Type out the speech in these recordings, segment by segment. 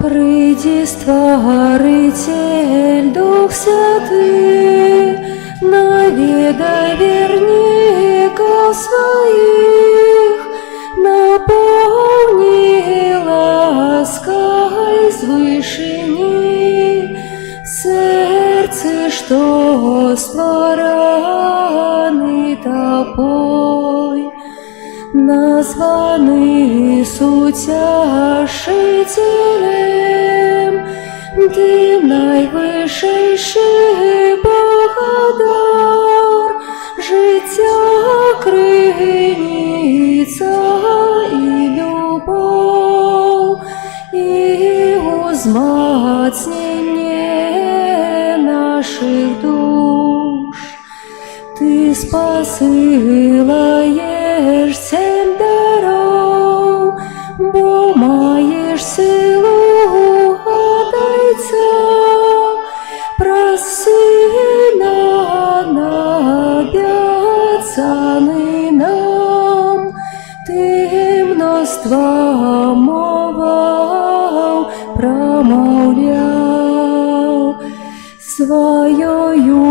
Приди, Створитель, Дух Святый, наведай верников своих, наполни лаской с вышини сердце, что створаны Тобой. Названы Утешителем, Ты найвищий Богодар, життя криниця і любов, і узмацнення наших душ. Ти спасилаєш сім даров, бо маєш силу Отця, просина обіцяний нам, ти множество моваў промовляв, своєю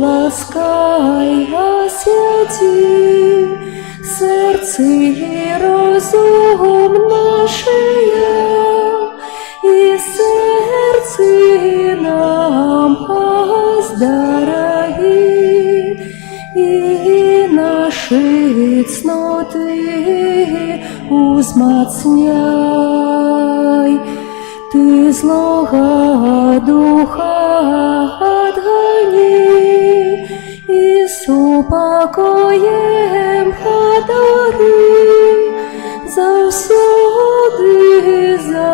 ласкою освяти серце і розум наші, і серце нам оздорови, і наші цноти узмацняй. Ти злого духа отгони, и с упокоем одари, завсёды за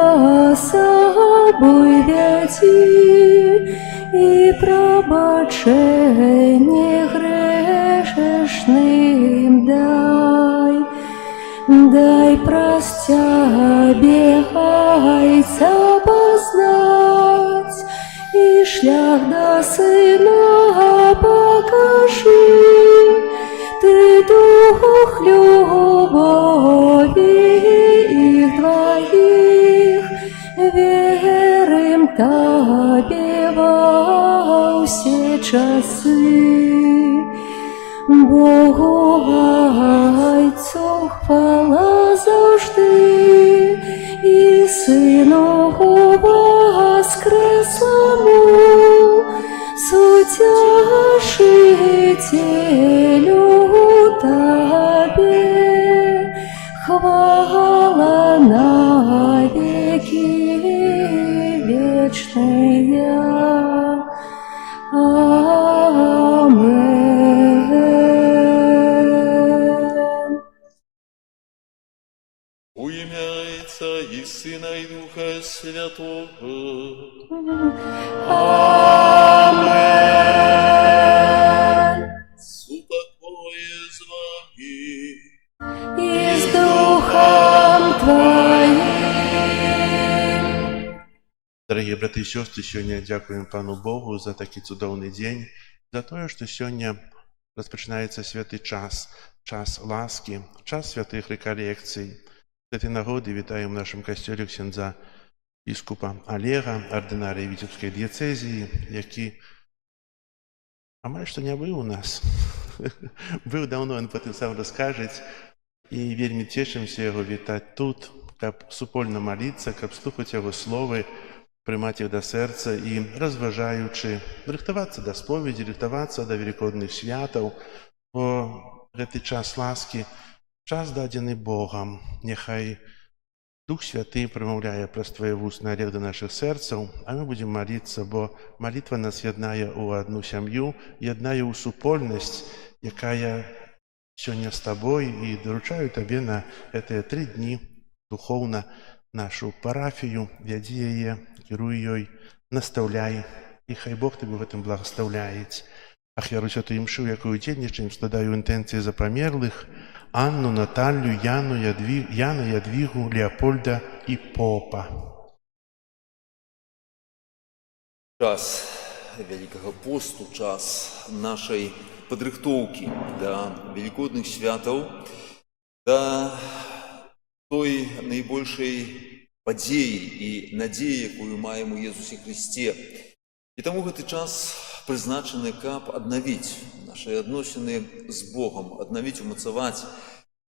собой веди, и пробачение грешным дай. Дай простя бегайца познать, и шлях до Сына покажи. Ты дух любови их двоих, верим Тебе во все часы. Богу Отцу хвала завжди, і Сину воскреслому, Утешителю Тебе хвала на веки вечные. Аминь. У ім'я Отця і Сина і Духа Святого. Амен. Супокоє з вами. И с Духом Твоим. Дорогие браты и сестры, сегодня дякуем Пану Богу за такий цудовний день, за то, що сьогодні розпочинається святий час, час ласки, час святих реколекцій. З цієї нагоди вітаємо в нашому костелі ксьондза біскупа Олега, ординарія Вітебської дієцезії, який, а майже що не був у нас. Був давно, він потім сам розкаже. І вельми тішимося його вітати тут, щоб супольно молитися, щоб слухати його слови, приймати їх до серця і, розважаючи, рихтуватися до сповіді, рихтуватися до великодних святів, бо цей час ласки, час дадений Богом. Нехай Дух Святий промовляє про Твоє вуст на до наших серців, а ми будемо молитися, бо молитва нас єднає у одну сім'ю, єднає у супольність, яка сьогодні з Тобою, і доручаю Тобі на ці 3 дні духовно нашу парафію, веди її, керуй її, наставляй, і хай Бог Тобі в этом благословляє. Ах, я Святую Мшу, яку удільничаємо, складаю інтенції за померлих, Анну, Наталью, Яна, Ядвигу, Леопольда і Попа. Час Великого посту, час нашей подрыхтоўкі да великодных святаў, да той наибольшей падзеі і надзеі, якую маем у Езусе Христе. І таму гэты час прызначаны, каб аднавіць нашыя адносіны з Богом, аднавіць, умацаваць,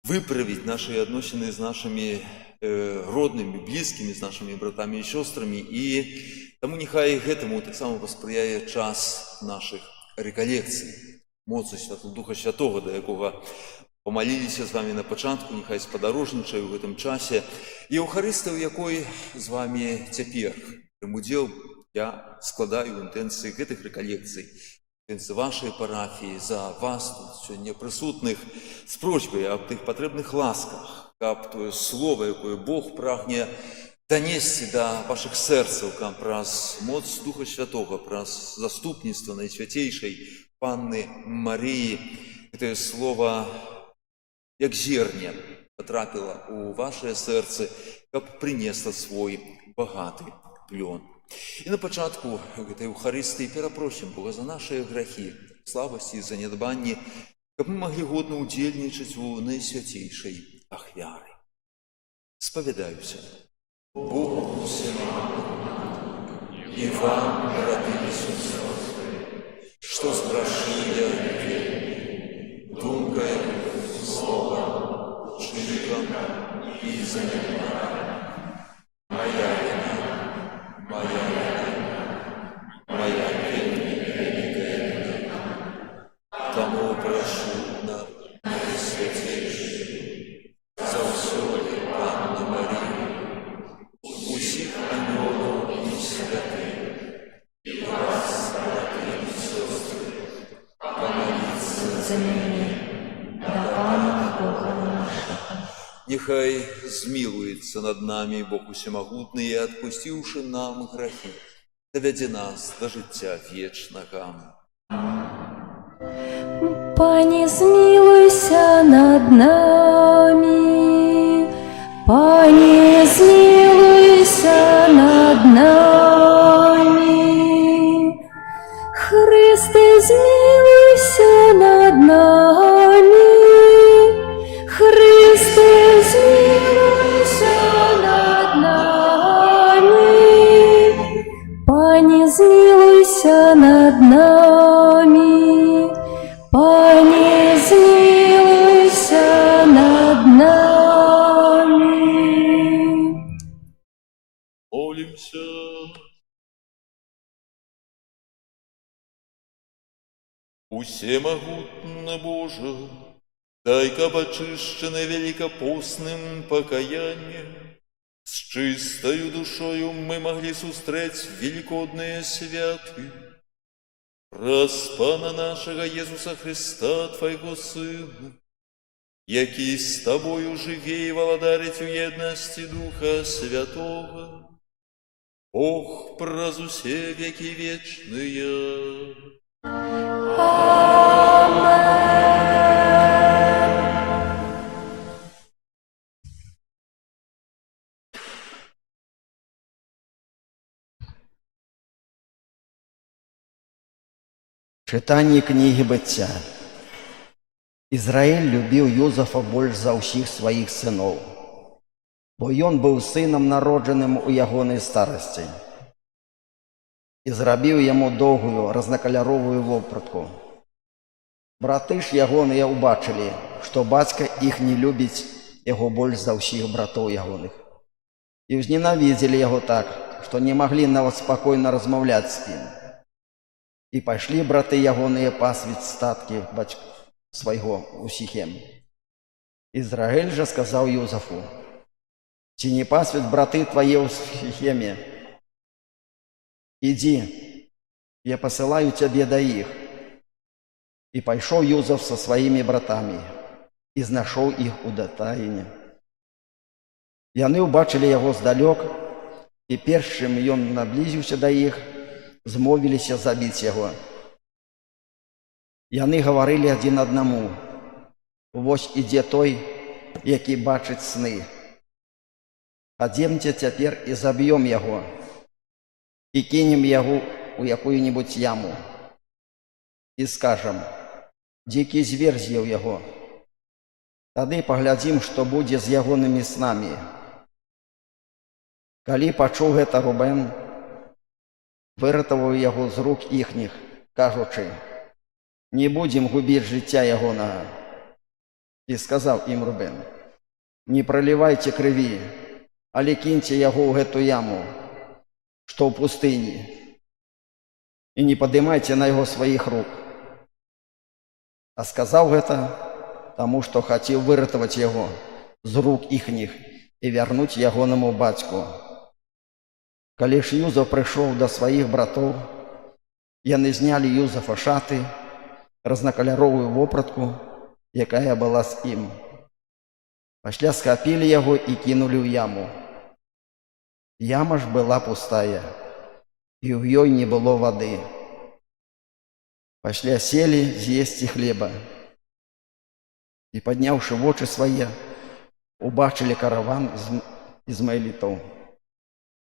выправіць нашыя адносіны з нашымі роднымі, блізкімі, з нашымі братамі і сёстрамі. І таму няхай гэтаму таксама паспрыяе час нашых рэкалекцый. Моцу Духа Святога, да якога памаліліся з вамі на пачатку, няхай спадарожнічае ў гэтым часе. І Еўхарыстыя, у якой з вамі цяпер прым удзел, я складаю інтэнцыі гэтых рэкалекцый, інтэнцыі вашай парафіі, за вас тут сёння прысутных, з просьбай аб тых патрэбных ласках, каб тое слово, якое Бог прагне данесці да вашых сэрцаў, каб праз моц Духа Святога, праз заступніцтва Найсвяцейшай Панны Марыі, гэтае слово, як зерне, патрапіла ў вашае сэрцы, каб прынесла свой багаты плён. І на пачатку гэтай Еўхарыстыі перапросім Бога за нашыя грахі, слабасці і занядбанні, каб мы маглі годна ўдзельнічаць у Найсвяцейшай ахвяры. Спавядаюся. Богу всемогутнему и вам, браты и сестры, что сгрешили думкой, словом, чином и занятием. Моя вина, моя великая вина. Тому прошу на Найсвятейшей, за всюду Панну Марию, усіх ангелов и святых, и вас, братья и сестры, помолиться За мене, да Пана Бога нашого. Нехай змилуется над нами Бог Усемогутный, и, отпустивши нам грехи, доведе нас до життя вечного. Пані, змилуйся над нами, Пані, змилуйся над нами, Христе, змилуйся над нами, Христе, змилуйся над нами, Пані, змилуйся над нами, Пані, змилуйся над нами. Молимся. Усемогутно Боже, дай, каб очищены великопостным покаянием, с чистою душою мы могли сустреть великодные святы. Праз Пана нашего Иисуса Христа, Твоего Сына, який с Тобою живе и володарить у едности Духа Святого, Бог праз усе веки вечные. Читание книги Быцця. Израиль любил Юзафа больше за всех своих сынов, бо ён был сыном, народженным у ягонай старости, и зрабіў яму доўгую разнакаляровую вопратку. Браты ж ягоныя убачылі, што бацька іх не любіць яго больш за ўсіх братоў ягоных, і ўзненавідзелі яго так, што не маглі нават спакойна размаўляць з ім. І пайшлі браты ягоныя пасвіць статкі бацька свайго у Сіхем. Ізраэль жа сказаў Юзафу: «Ці не пасвіць браты твае ў Сіхеме? Ідзі, я пасылаю цябе да іх». І пайшоў Юзаф са сваімі братамі і знайшоў іх у Датаіне. Яны ўбачылі яго здалёк, і перш чым ён наблізіўся да іх, змовіліся забіць яго. Яны гаварылі адзін аднаму: «Вось ідзе той, які бачыць сны. Хадземце цяпер і заб'ём яго, і кінем яго ў якую-небудзь яму. І скажам: дзікі звер з'еў яго. Тады паглядзім, што будзе з ягонымі снамі». Калі пачуў гэта Рубен, выратаваў яго з рук іхніх, кажучы: «Не будзем губіць жыцця ягонага». І сказаў ім Рубен: «Не пралівайце крыві, але кіньце яго ў гэту яму, што ў пустыні, і не падымайце на яго сваіх рук». А сказаў гэта, таму што хацеў выратаваць яго з рук іхніх і вярнуць ягонаму бацьку. Калі ж Юзаф прыйшоў да сваіх братоў, яны знялі Юзафа шаты, разнакаляровую вопратку, якая была з ім. Пасля схапілі яго і кінулі ў яму. Яма ж была пустая, і ў ёй не было вады. Пасля селі з'есці хлеба. І, падняўшы вочы свае, убачылі караван з ізмаэлітаў,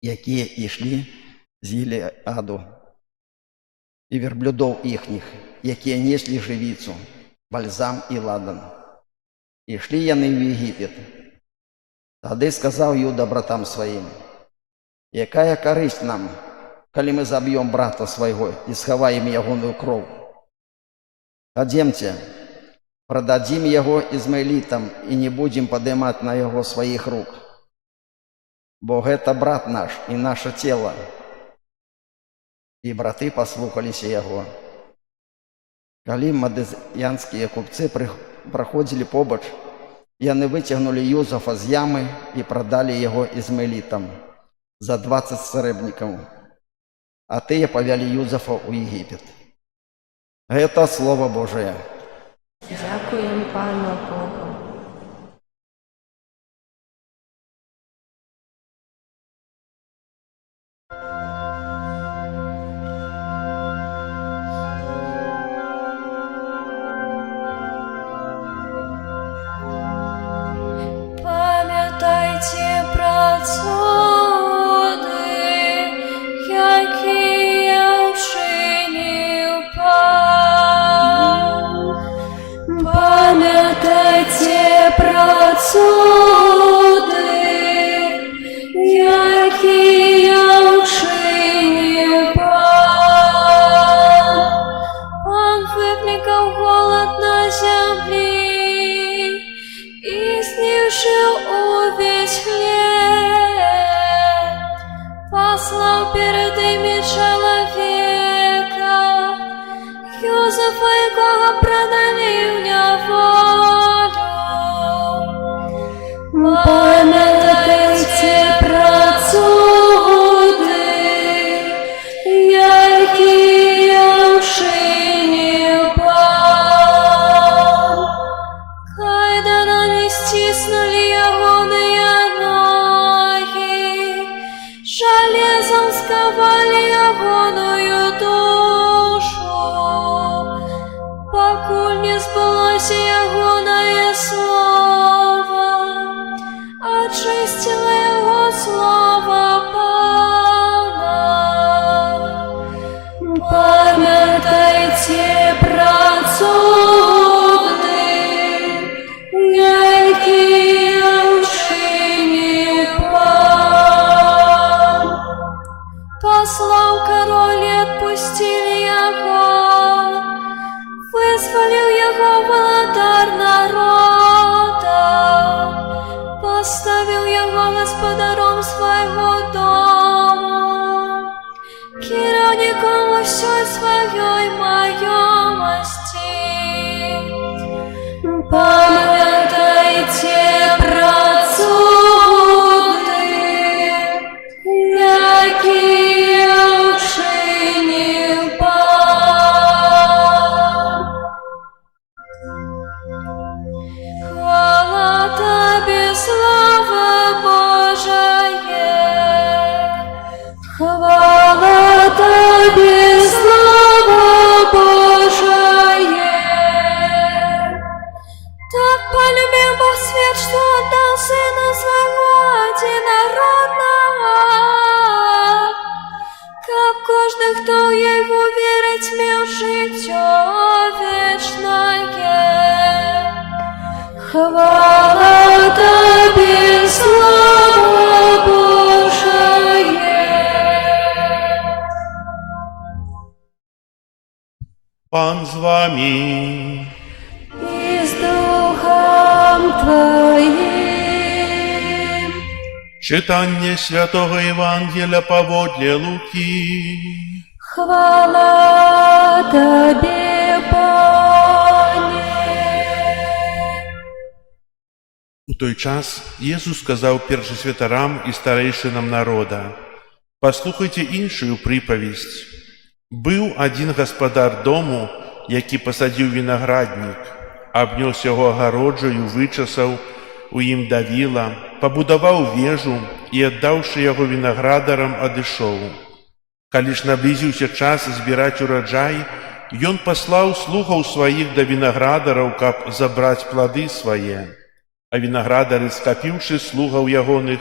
якія ішлі з Гілеаду, і верблюдоў іхніх, якія неслі жывіцу, бальзам і ладан. Ішлі яны ў Егіпет. Тады сказаў Юда братам сваім: «Якая карысць нам, калі мы заб'ём брата свайго і схаваем ягоную кроў? Хадземце, прададзім яго ізмаэлітам і не будзем падымаць на яго сваіх рук, бо гэта брат наш і наша цела». І браты паслухаліся яго. Калі мадыянскія купцы праходзілі побач, яны выцягнулі Юзафа з ямы і прадалі яго ізмаэлітам за 20 срэбнікаў, а тыя павялі Юзафа ў Егіпет. Гэта Слова Божае. Дякуємо Пану Богу. Пам'ятайте про цуди, які я вчинив пан. Пам'ятайте про цуди, які я вчинив пан. Пан викликав голод на землі і знішив увесь хлеб, послав перед ими чоловіка, Юзафа, якого продали в неволю. Пам'ятайте про цуди, які я вчинив пан. Кайданами стиснули ягоные ноги, железом сковали ягоную душу, покуль не сбылось ягоное слово, очистило его слово Пана. Пам'ятайте про цуди, які я вчинив пан. Послав король і отпустили його, визволив його володар народа, поставив його господаром свого дому, керівником усьої своєї маємості. Пам'ятайте про цуди, які я вчинив пан. Хвала тобі, слава Божає, хвала тобі, слава Божає. Так Пан з вами. и с Духом Твоим. Читання Святого Євангелія поводле Луки. Хвала Тебе, Пане. У той час Єсус сказав першосвятарам і старейшинам народа: «Послухайте іншую приповість. Був один господар дому, який посадив виноградник, обнес його огороджею, вичесав у ім давіла, побудував вежу і, віддавши його виноградарам, одійшов. Коли ж наблизився час збирати урожай, ён послав слугов своїх до виноградарів, каб забрати плоди свої. А виноградары, скапіўшы слугаў ягоных,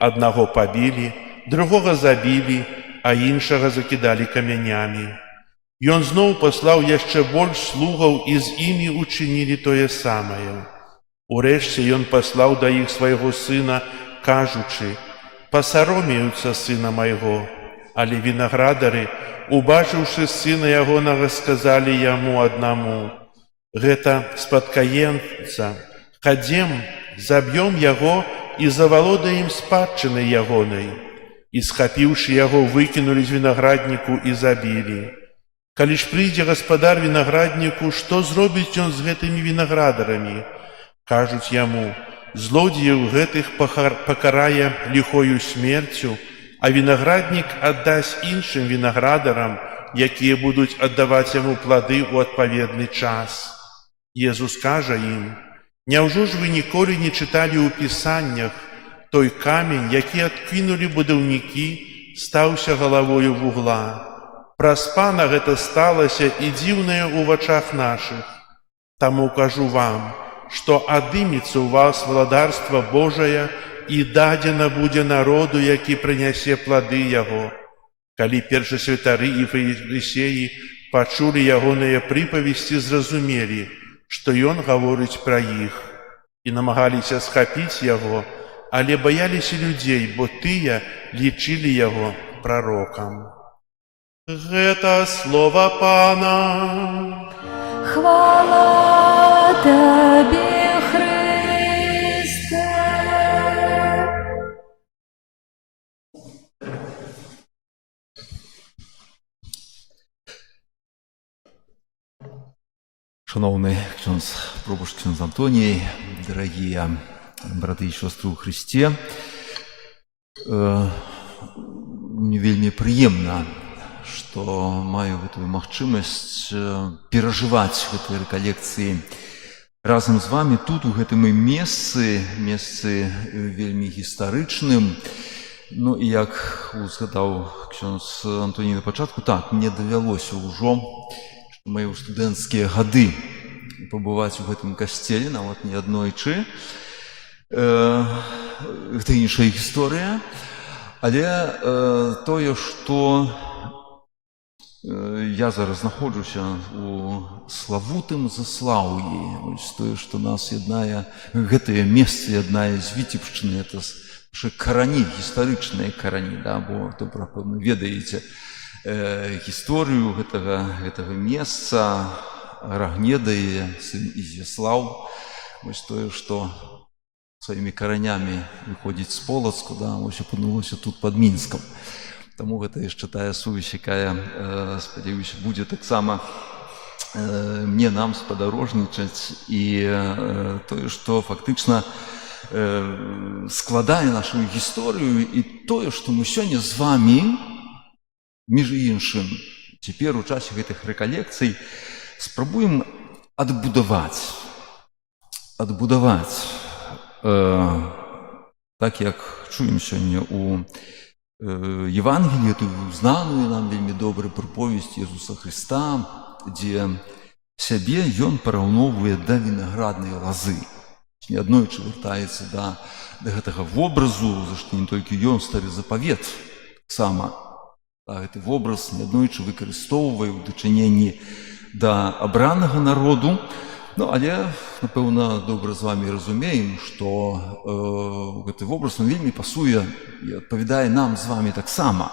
аднаго пабілі, другога забілі, а іншага закідалі камянямі. Ён зноў паслаў яшчэ больш слугаў, і з імі учынілі тое самае. Урэшце ён паслаў да іх свайго сына, кажучы: «Пасаромеюцца сына майго». Але виноградары, убачыўшы сына ягонага, сказалі яму аднаму: «Гэта спадкаемца. Хадзем, заб'ём яго і завалодаем спадчынай ягонай». І, схапіўшы яго, выкінулі з виноградніку і забілі. Калі ж прыйдзе гаспадар виноградніку, што зробіць ён з гэтымі виноградарамі? Кажуць яму: «Злодзеяў гэтых пакарае ліхою смерцю, а винограднік аддасць іншым виноградарам, якія будуць аддаваць яму плады ў адпаведны час». Езус кажа ім: «Няўжо ж вы ніколі не чыталі ў Пісаннях: той камень, які адкінулі будаўнікі, стаўся галавою вугла. Праз Пана гэта сталася і дзіўнае ў вачах нашых. Таму кажу вам, што адымецца ў вас валадарства Божае і дадзена будзе народу, які прынясе плады яго». Калі першасвятары і фарысеі пачулі ягоныя прыпавесці, зразумелі, што ён гаворыць пра іх, і намагаліся схапіць яго, але баяліся людзей, бо тыя лічылі яго прарокам. Гэта слова Пана. Хвала Тебе, Христе. Шановний ксьондз Пробуш, ксьондз Антоній, дорогі брати і сестри у Христі, мені вельми приємно, що маю гэтую магчымасць перажываць гэтыя рэкалекцыі разам з вами тут, у гэтым месцы вельмі гістарычным. Ну і як узгадаў ксьондз Антоній на пачатку, так, мне давялося ўжо мае студэнцкія гады пабываць у гэтым касцеле, нават не аднойчы. Гэта іншая гісторыя. Але тое, што я зараз знаходжуся у славутым Заслаўі, тое, што нас яднае, гэтае месца яднае з Віцебшчыны, это нашы карані, гістарычныя карані, да, бо то, напэўна, ведаеце гісторыю гэтага месца. Рагнеда, сын Ізяслаў, вось тое, што сваімі каранямі выходзіць з Полацку, да, вось апынулася тут пад Мінскам. Таму гэта яшчэ тая сувязь, якая, спадзяюся, будзе таксама мне нам спадарожнічаць, і тое, што фактычна складае нашу гісторыю, і тое, што мы сёння з вамі, між іншым, цяпер у часе гэтых рэкалекцый спрабуем адбудаваць, так як чуем сёння у Евангеліі, ту знаную нам вельмі добрую прыповесць Езуса Хрыста, дзе сябе ён параўноўвае да вінаграднай лазы. Неаднойчы вяртаецца да гэтага вобразу, за што не толькі ён, стары запавет таксама гэты вобраз неаднойчы выкарыстоўвае ў дачыненні да абранага народу. Ну, але, напэўна, добра з вамі разумеем, што гэты вобраз вельмі пасуе і адпавядае нам з вамі таксама.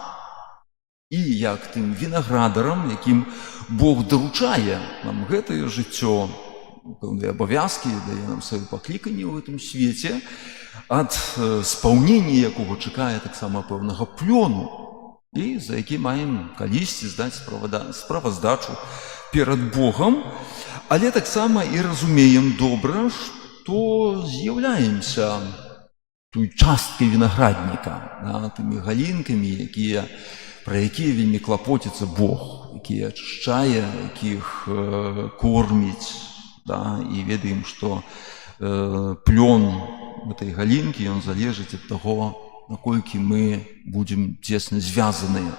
і як тым вінаградарам, якім Бог даручае нам гэтае жыццё, пэўныя абавязкі, дае нам сваё пакліканне ў гэтым свеце, ад спаўнення якога чакае таксама пэўнага плёну, і за які маем калісьці здаць справаздачу перад Богам, але таксама і разумеем добра, што з'яўляемся той часткай вінаградніка, тымі галінкамі, пра якія вельмі клапоціцца Бог, які ачышчае, якіх корміць, і ведаем, што плён гэтай галінкі, ён залежыць ад таго, наколькі мы будзем цесна звязаныя,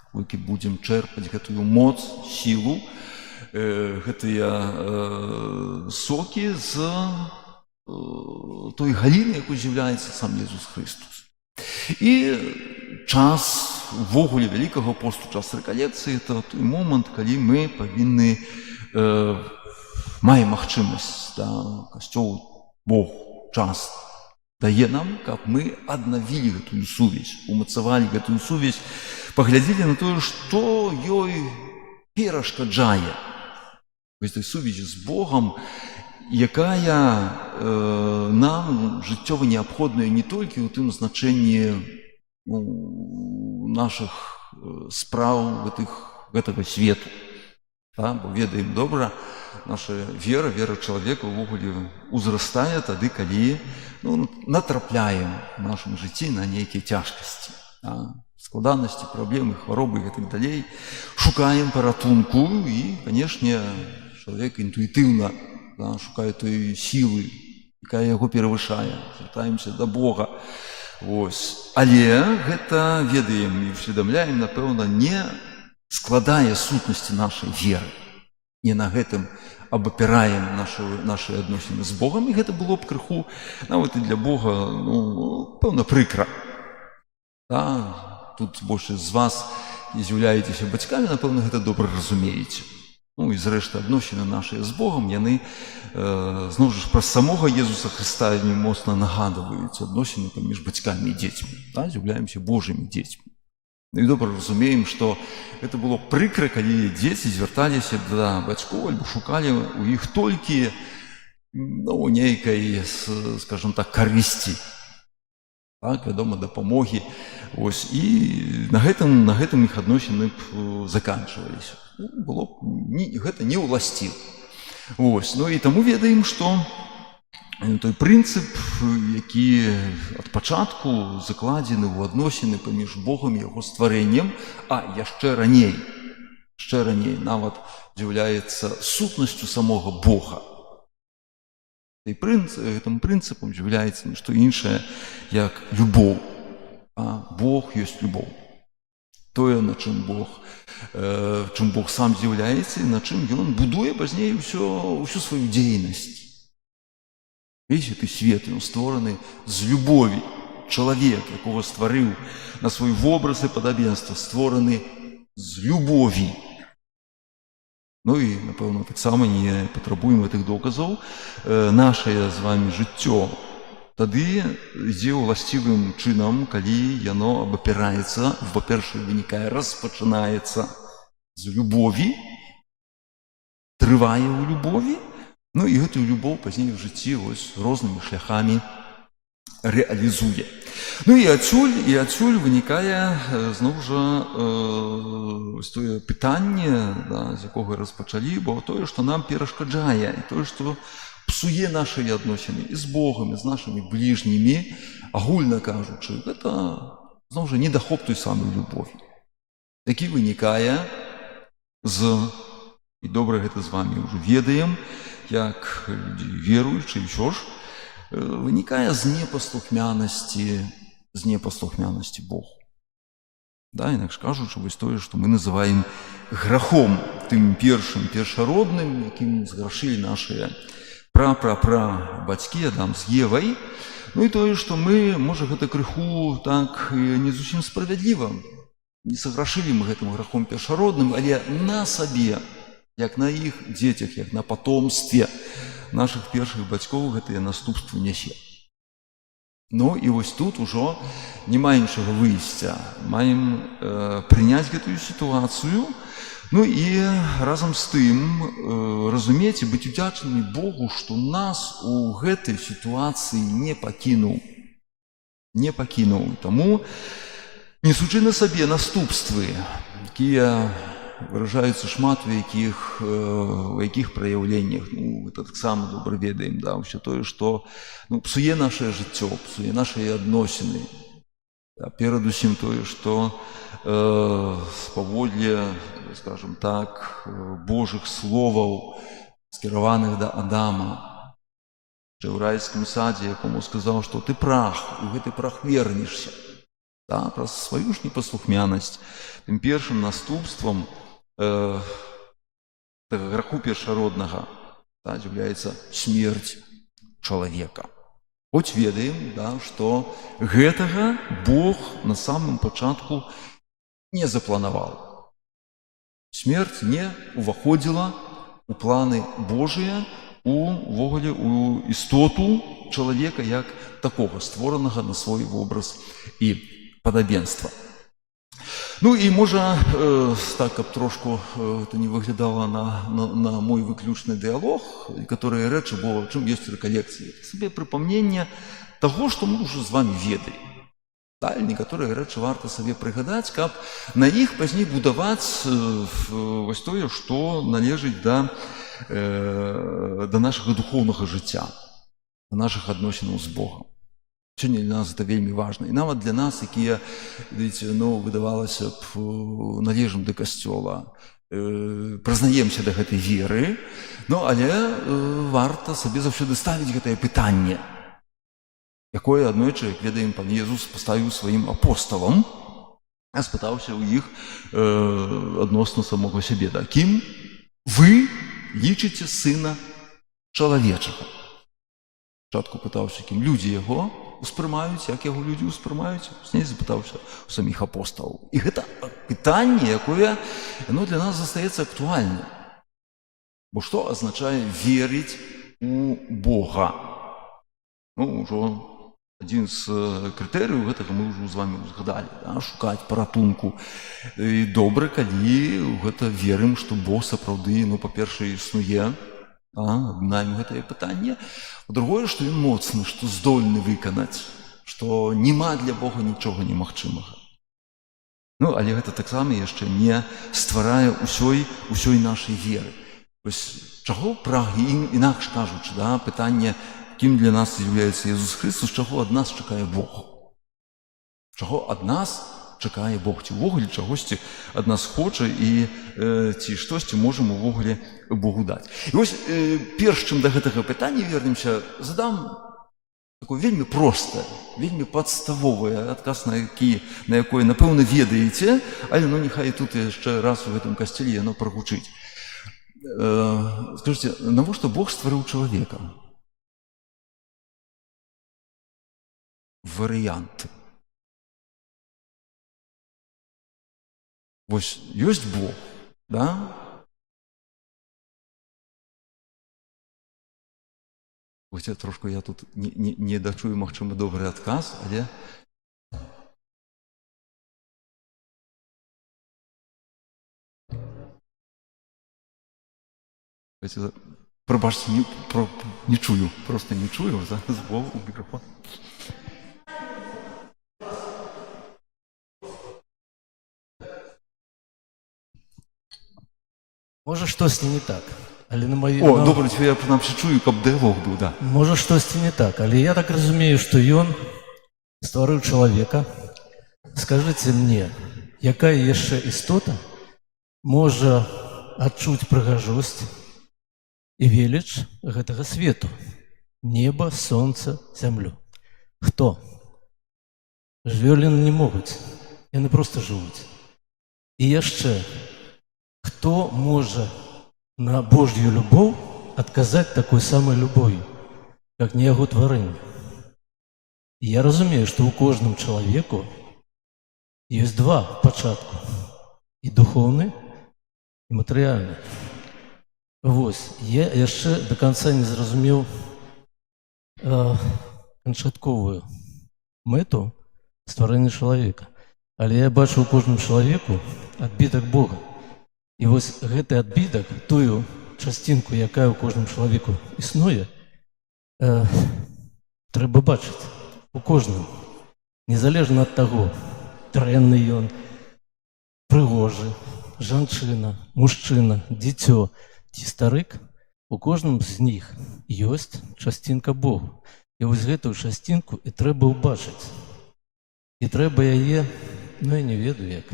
наколькі будзем чэрпаць гэтую моц, сілу, гэтыя сокі з той галіны, якой з'яўляецца сам Езус Христос. І час увогуле вялікага посту, час рэкалекцыі, это той момант, калі мы павінны маем магчымасць, Касцёл, Бог, час дае нам, каб мы аднавілі гэтую сувязь, умацавалі гэтую сувязь, паглядзелі на тое, што ёй перашкаджае гэтай сувязі з Богам, якая нам жыццёва неабходная не толькі ў тым значэнні нашых спраў гэтага свету. Бо ведаем добра, наша вера чалавека ўвогуле ўзрастае тады, калі натрапляем у нашым жыцці на нейкія цяжкасці, складанасці, праблемы, хваробы і гэтак далей. Шукаем паратунку і, канешне, чалавек інтуітыўна шукае той сілы, якая яго перавышае. Звяртаемся да Бога. Але гэта, ведаем і усведамляем, напэўна, не складае сутнасці нашай веры. Не на гэтым абапіраем нашы адносіны з Богам, і гэта было б крыху, нават і для Бога, пэўна, прыкра. Тут большасць з вас з'яўляецеся бацькамі, напэўна, гэта добра разумееце. І зрэшты, адносіны нашыя з Богам, яны, зноў жа, праз самога Езуса Хрыста вельмі моцна нагадваюць адносіны паміж бацькамі і дзецьмі. З'яўляемся Божымі дзецьмі. І добра разумеем, што гэта было прыкра, калі дзеці звярталіся да бацькоў альбо шукалі ў іх толькі нейкай, скажам так, карысці, вядома, дапамогі. І на гэтым іх адносіны б заканчваліся. Было б гэта не ўласціва. І таму ведаем, што той прынцып, які ад пачатку закладзены ў адносіны паміж Богам і яго стварэннем, а яшчэ раней нават з'яўляецца сутнасцю самога Бога. Гэтым прынцыпам з'яўляецца нішто іншае, як любоў. Бог ёсць любоў. Тое, на чым Бог сам з'яўляецца і на чым ён будуе пазней усю сваю дзейнасць. Весь гэты свет, ён створаны з любові. Чалавек, якога стварыў на свой вобраз і падабенства, створаны з любові. І, напэўна, таксама не патрабуем гэтых доказаў. Нашае з вамі жыццё тады ідзе ўласцівым чынам, калі яно абапіраецца, па-першае, вынікае, распачынаецца з любові, трывае ў любові, і гэтую любоў пазней у жыцці рознымі шляхамі рэалізуе. І адсюль вынікае, зноў жа, тое пытанне, з якога распачалі, бо тое, што нам перашкаджае, і тое, што псуе нашыя адносіны і з Богам, і з нашымі бліжнімі, агульна кажучы, гэта, зноў жа, недахоп той самай любові, які вынікае і добра гэта з вамі ўжо ведаем, як людзі веруючыя, ўсё ж, вынікае з непаслухмянасці Богу. Інакш кажучы, тое, што мы называем грахом, тым першародным, якім зграшылі нашыя пра-пра-пра-бацькі Адам з Евай. І тое, што мы, можа, гэта крыху так не зусім справядліва. Не саграшылі мы гэтым грахом першародным, але на сабе, як на іх дзецях, як на патомстве нашых першых бацькоў гэтыя наступствы нясе. Ну і вось тут ужо няма іншага выйсця. Маем прыняць гэтую сітуацыю, ну і разам з тым разумець і быць удзячнымі Богу, што нас у гэтай сітуацыі не пакінуў. Не пакінуў. Таму, несучы на сабе наступствы, якія выражаюцца шмат у якіх праяўленнях, ну, гэта таксама добра ведаем, да, ўсё тое, што псуе нашае жыццё, псуе нашыя адносіны. Перадусім тое, што паводле, скажем так, Божых словаў, скіраваных да Адама, ў райскім садзе, якому сказаў, што ты прах, і гэты прах вернешся. Праз сваю ж непаслухмянасць. Тым першым наступствам граху першароднага з'яўляецца смерць чалавека. Хоць ведаем, што гэтага Бог на самым пачатку не запланаваў. Смерць не ўваходзіла ў планы Божыя, увогуле у істоту чалавека як такога, створанага на свой вобраз і падабенства. Ну і можа, так, каб трошку это не выглядала на мой выключны дыялог, некаторыя рэчы, бо чым ёсць рэкалекцыі? Сабе прыпамненне таго, што мы ўжо з вамі ведаем. Некаторыя рэчы варта сабе прыгадаць, каб на іх пазней будаваць вось тое, што належыць да нашага духоўнага жыцця, да нашых адносінаў з Богам. Сёння для нас это вельмі важна. І нават для нас, якія, выдавалася б, належым да касцёла, прызнаемся да гэтай веры, але варта сабе заўсёды ставіць гэтае пытанне, якое аднойчы, як ведаем, пан Езус паставіў сваім апосталам, а спытаўся ў іх адносна самога сябе. Кім вы лічыце сына чалавечага? Спачатку пытаўся, кім людзі яго успрымаюць, як яго людзі ўспрымаюць, пазней запытаўся у саміх апосталаў. І гэта пытанне, якое для нас застаецца актуальным. Бо што азначае верыць у Бога? Ужо адзін з крытэрыяў гэтага мы ўжо з вамі узгадалі, шукаць паратунку. І добра, калі гэта верым, што Бог сапраўды, па-першае, існуе, абнаем гэтае пытанне. Па-другое, што ён моцны, што здольны выканаць, што няма для Бога нічога немагчымага. Але гэта таксама яшчэ не стварае ўсёй нашай веры. Чаго прагі, інакш кажучы, пытанне, кім для нас з'яўляецца Езус Хрыстос, чаго ад нас чакае Бог? Чаго ад нас чакае Бог? Ці ўвогуле чагосьці ад нас хоча і ці штосьці можам увогуле Богу даць? І вось перш чым да гэтага пытання вернемся, задам такое вельмі простае, вельмі падставовае, адказ на якое, напэўна, ведаеце, але няхай тут яшчэ раз у гэтым касцеле яно прагучыць. Скажыце, навошта Бог стварыў чалавека? Варыянты. Вось ёсць Бог, Вось трошку я тут не дачую, магчыма, добры адказ, але... Прабачце, не чую, проста не чую, зараз Бог у мікрафон. Можа, штосьці не так, але на маю... Добра, я прынамсі чую, каб дыялог быў, да. Можа, штосьці не так, але я так разумею, што ён стварыў чалавека. Скажыце мне, якая яшчэ істота можа адчуць прыгажосць і веліч гэтага свету? Неба, сонца, зямлю. Хто? Жывёліны не могуць, яны проста жывуць. І яшчэ, хто можа на Божью любоў адказаць такой самай любов'ю, як не яго тварэнне? І я разумею, што ў кожным чалавеку ёсць два пачатку, і духоўны, і матэрыяльны. Вось, я яшчэ да канца не зразумеў канчатковую мэту стварэння чалавека. Але я бачу ў кожным чалавеку адбітак Бога. І вось гэты адбітак, тую частинку, якая ў кожным чалавеку існуе, трэба бачыць у кожным. Незалежна ад таго, дрэнны ён, прыгожы, жанчына, мужчына, дзіцё ці старык, у кожным з них ёсць частинка Богу. І вось гэтую частинку і трэба ўбачыць. І трэба яе, ну я не ведаю як,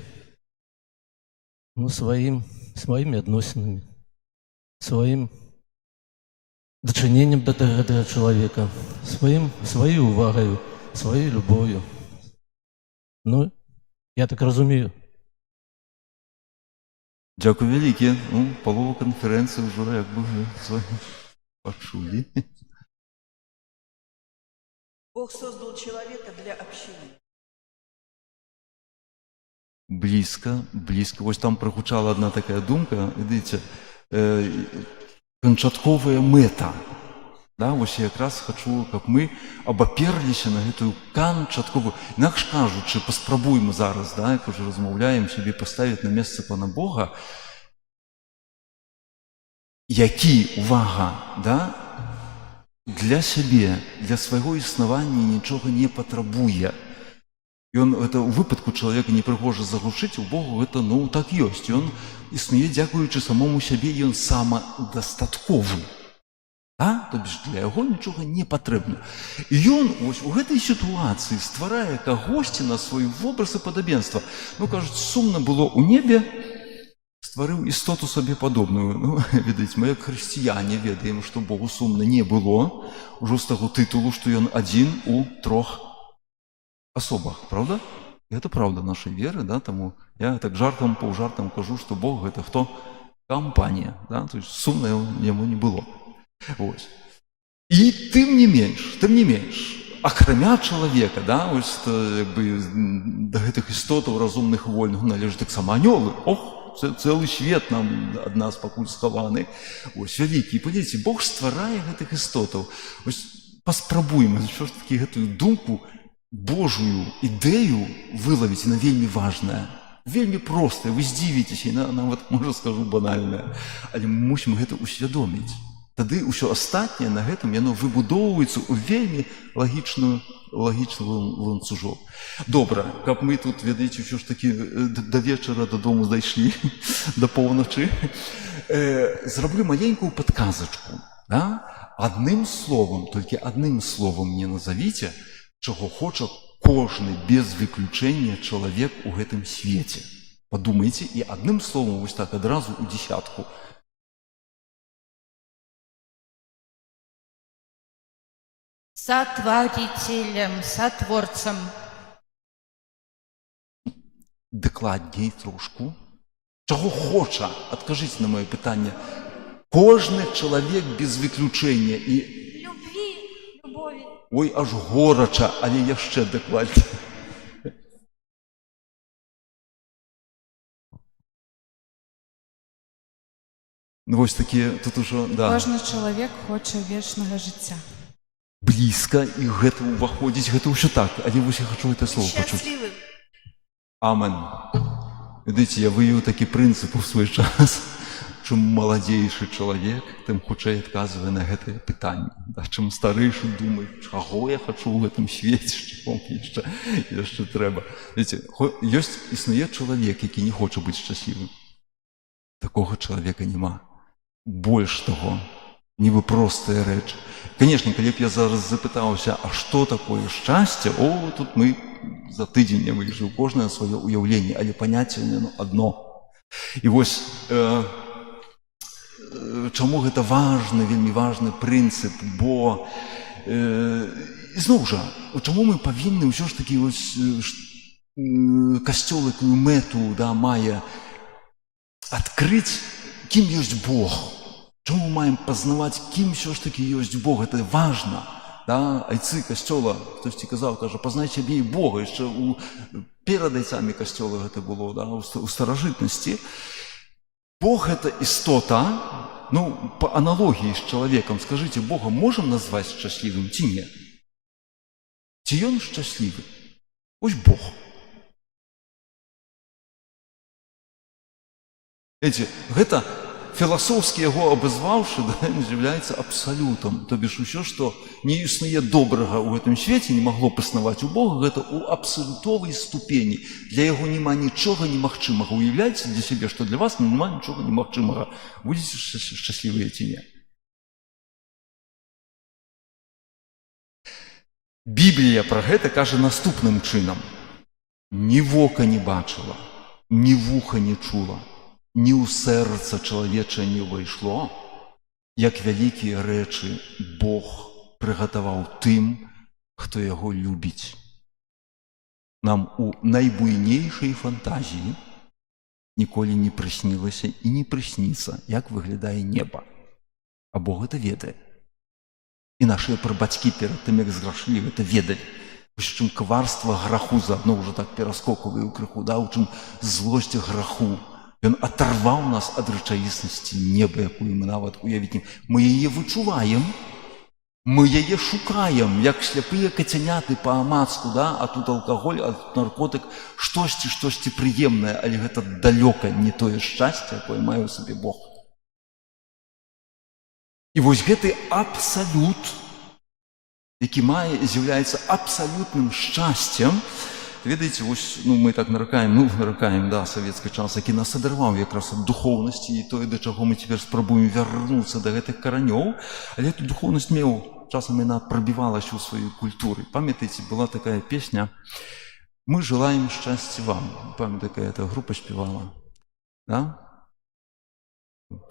ну сваімі адносінамі, сваім дачыненнем да гэтага чалавека, сваёй увагаю, сваёй любоўю. Ну, я так разумею. Дякую вялікі. Ну, палова канферэнцыі ўжо як бы пачулі. Бог создал человека для общения. Блізка. Вось там прагучала одна такая думка, видите, канчатковая мэта. Да, вось я якраз хачу, каб мы абаперліся на гэтую канчатковую. Інакш кажучы, паспрабуем зараз, да, як уже размаўляем, сябе паставіць на месца Пана Бога, які, увага, да, для сябе, для свайго існавання нічога не патрабуе. Ён, это ў выпадку чалавека непрыгожа заглушыць, у Богу гэта, ну, так ёсць. Ён існуе дзякуючы самому сябе, ён самадастатковы. А? То бишь для яго нічога не патрэбна. І ён ось у гэтай сітуацыі стварае кагосьці на свой вобраз і падабенства. Ну, кажуць, сумна было ў небе, стварыў істоту сабе падобную. Ну, ведаеце, мы як хрысціяне ведаем, што Богу сумна не было, ужо з таго тытулу, што ён адзін у 3 асобах, правда? І гэта правда нашай веры, да? Таму я так жартам, паўжартам кажу, што Бог гэта хто? Кампанія, да? То есть сумна яму не было. Ось. І тым не менш, акрамя чалавека, да, ось, як бы, да гэтых істотаў разумных і вольных належаць таксама анёлы. Ох, цэлы свет нам ад нас пакуль схаваны. Ось, вялікі. І падзіце, Бог стварае гэтых істотаў. Ось, паспрабуем, що ж такі гэтую думку, Божую ідэю вылавіць, яна вельмі важная. Вельмі простая, вы здзівіцеся, нават, можа, скажу, банальная. Але мы мусім гэта усвядоміць. Тады ўсё астатняе на гэтым яно выбудоўваецца ў вельмі лагічны ланцужок. Добра, каб мы тут, ведаеце, ўсё ж такі да вечара дадому дайшлі, да поўначы, зраблю маленькую падказачку. Да? Адным словам, толькі адным словам мне назавіце, чаго хоча кожны без выключэння чалавек у гэтым свеце. Падумайце, і адным словам вось так адразу ў дзесятку. Сотворителем, сотворцем. Дакладней трошку. Чаго хоча? Адкажыце на маё пытанне. Кожны чалавек без выключэння і... Любви, любові. Ой, аж горача, але яшчэ дакладней. Ну, вось такі, тут ужо, да. Кожны чалавек хоча вечнага жыцця. Блізка, і гэта ўваходзіць, гэта ўсё так. Але вось я хачу гэта слово пачуць. Счастливым. Амен. Видите, я выявіў такі прынцып у свой час. Чым маладзейшы чалавек, тым хутчэй адказвае на гэтае пытанне. Да, чым старэйшы думае, чаго я хачу ў гэтым свеце, што яшчэ трэба. Видите, існуе чалавек, які не хоча быць шчаслівым. Такога чалавека няма. Больш таго, нібы простая рэч. Конечно, калі б я зараз запытаўся, а што такое шчасце, о, тут мы за тыдзень не выйшлі, кожнае сваё ўяўленне, але паняцце адно. І вось, чаму гэта важны, вельмі важны прынцып, бо, зноў жа, чаму мы павінны ўсё ж такі касцёл, якую мэту, да, мае адкрыць, кім ёсць Бог. Чому ми маємо пазнавати, ким все ж таки є Бог? Це важливо. Да? Айцы костьола, хтось казав, каже, познай себе і Бога. Ще перед айцами костьола це було, да? У старожитності. Бог – це істота, ну, по аналогії з чоловіком. Скажіть, Бога можемо назвати щасливим чи ні? Ці ён шчаслівы? Вось Бог. Гэта філасофскі яго абазваўшы, з'яўляецца абсалютам. То бишь, усё, што не існуе добрага ў гэтым свеце, не магло б існаваць у Бога, гэта ў абсалютовай ступені. Для яго няма нічога немагчымага. Уяўляеце для сябе, што для вас няма нічога немагчымага. Будзеце шчаслівыя ці не? Біблія пра гэта кажа наступным чынам. Ні вока не бачыла, ні вуха не чула, ні ў сэрца чалавечае не ўвайшло, як вялікія рэчы Бог прыгатаваў тым, хто яго любіць. Нам у найбуйнейшай фантазіі ніколі не прыснілася і не прысніцца, як выглядае неба. А Бог гэта ведае. І нашыя прабацькі перад тым, як зграшлі, гэта ведалі. У чым каварства граху заадно ўжо так пераскоквае ў крыху, у чым злосць граху. Ён адарваў нас ад рэчаіснасці неба, якую мы нават уявіць не. Мы яе вычуваем, мы яе шукаем, як сляпыя кацяняты па-амацку, а тут алкаголь, а тут наркотык, штосьці прыемнае, але гэта далёка не тое шчасце, якое мае ў сабе Бог. І вось гэты абсалют, які з'яўляецца абсалютным шчасцем, ведаеце, вось, мы так наракаем, савецкі час, які нас адарваў якраз ад духоўнасці і тое, да чаго мы цяпер спрабуем вярнуцца да гэтых каранёў, але эту духоўнасць часам яна прабівалася ў сваёй культуры. Памятаеце, была такая песня «Мы желаем счастья вам». Памятаете, такая эта группа спевала, да?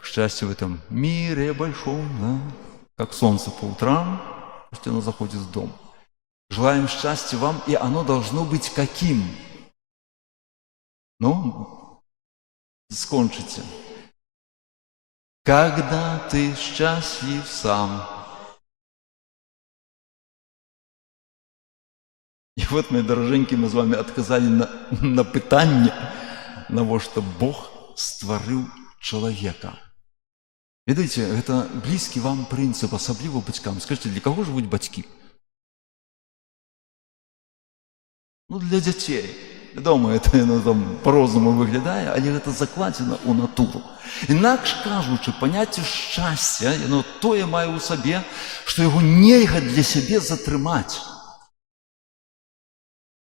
Счастье в этом мире большом, да? Как солнце по утрам, пусть оно заходит в дом. Желаем счастья вам, и оно должно быть каким? Скончите. Когда ты счастлив сам. И вот, мои дороженькие, мы с вами отказали на пытанне, навошта Бог стварыў чалавека. Ведаеце, гэта блізкі вам прынцып, асабліва бацькам. Скажыце, для каго жывуць бацькі? Для дзяцей. Вядома, это там по-рознаму выглядае, але гэта закладзена ў натуру. Інакш кажучы, паняцце шчасця, яно тое мае ў сабе, што яго нельга для сябе затрымаць.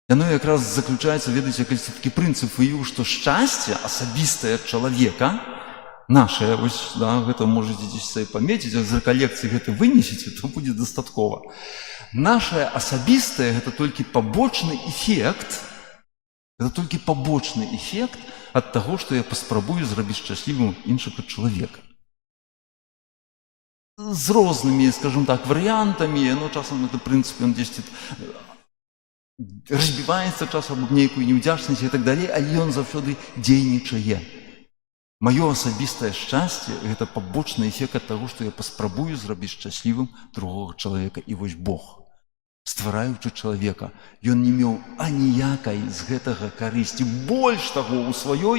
Яно якраз заключаецца, ведаеце, калі такі прынцып выявіў, што шчасце асабістае чалавека, нашае, вось, гэта можаце дзесь сабе памяціць, з рэкалекцыі гэта вынесеце, то будзе дастаткова. Нашае асабістае гэта толькі пабочны эфект, ад таго, што я паспрабую зрабіць шчаслівым іншага чалавека. З рознымі, скажем так, варыянтамі, часам гэты прынцып, ён дзесьці разбіваецца часам аб нейкую неўдзячнасць і так далей, але ён заўсёды дзейнічае. Маё асабістае шчасце – гэта пабочны эфект ад таго, што я паспрабую зрабіць шчаслівым другога чалавека. І вось Бог, ствараючы чалавека, ён не меў аніякай з гэтага карысці. Больш таго, у сваёй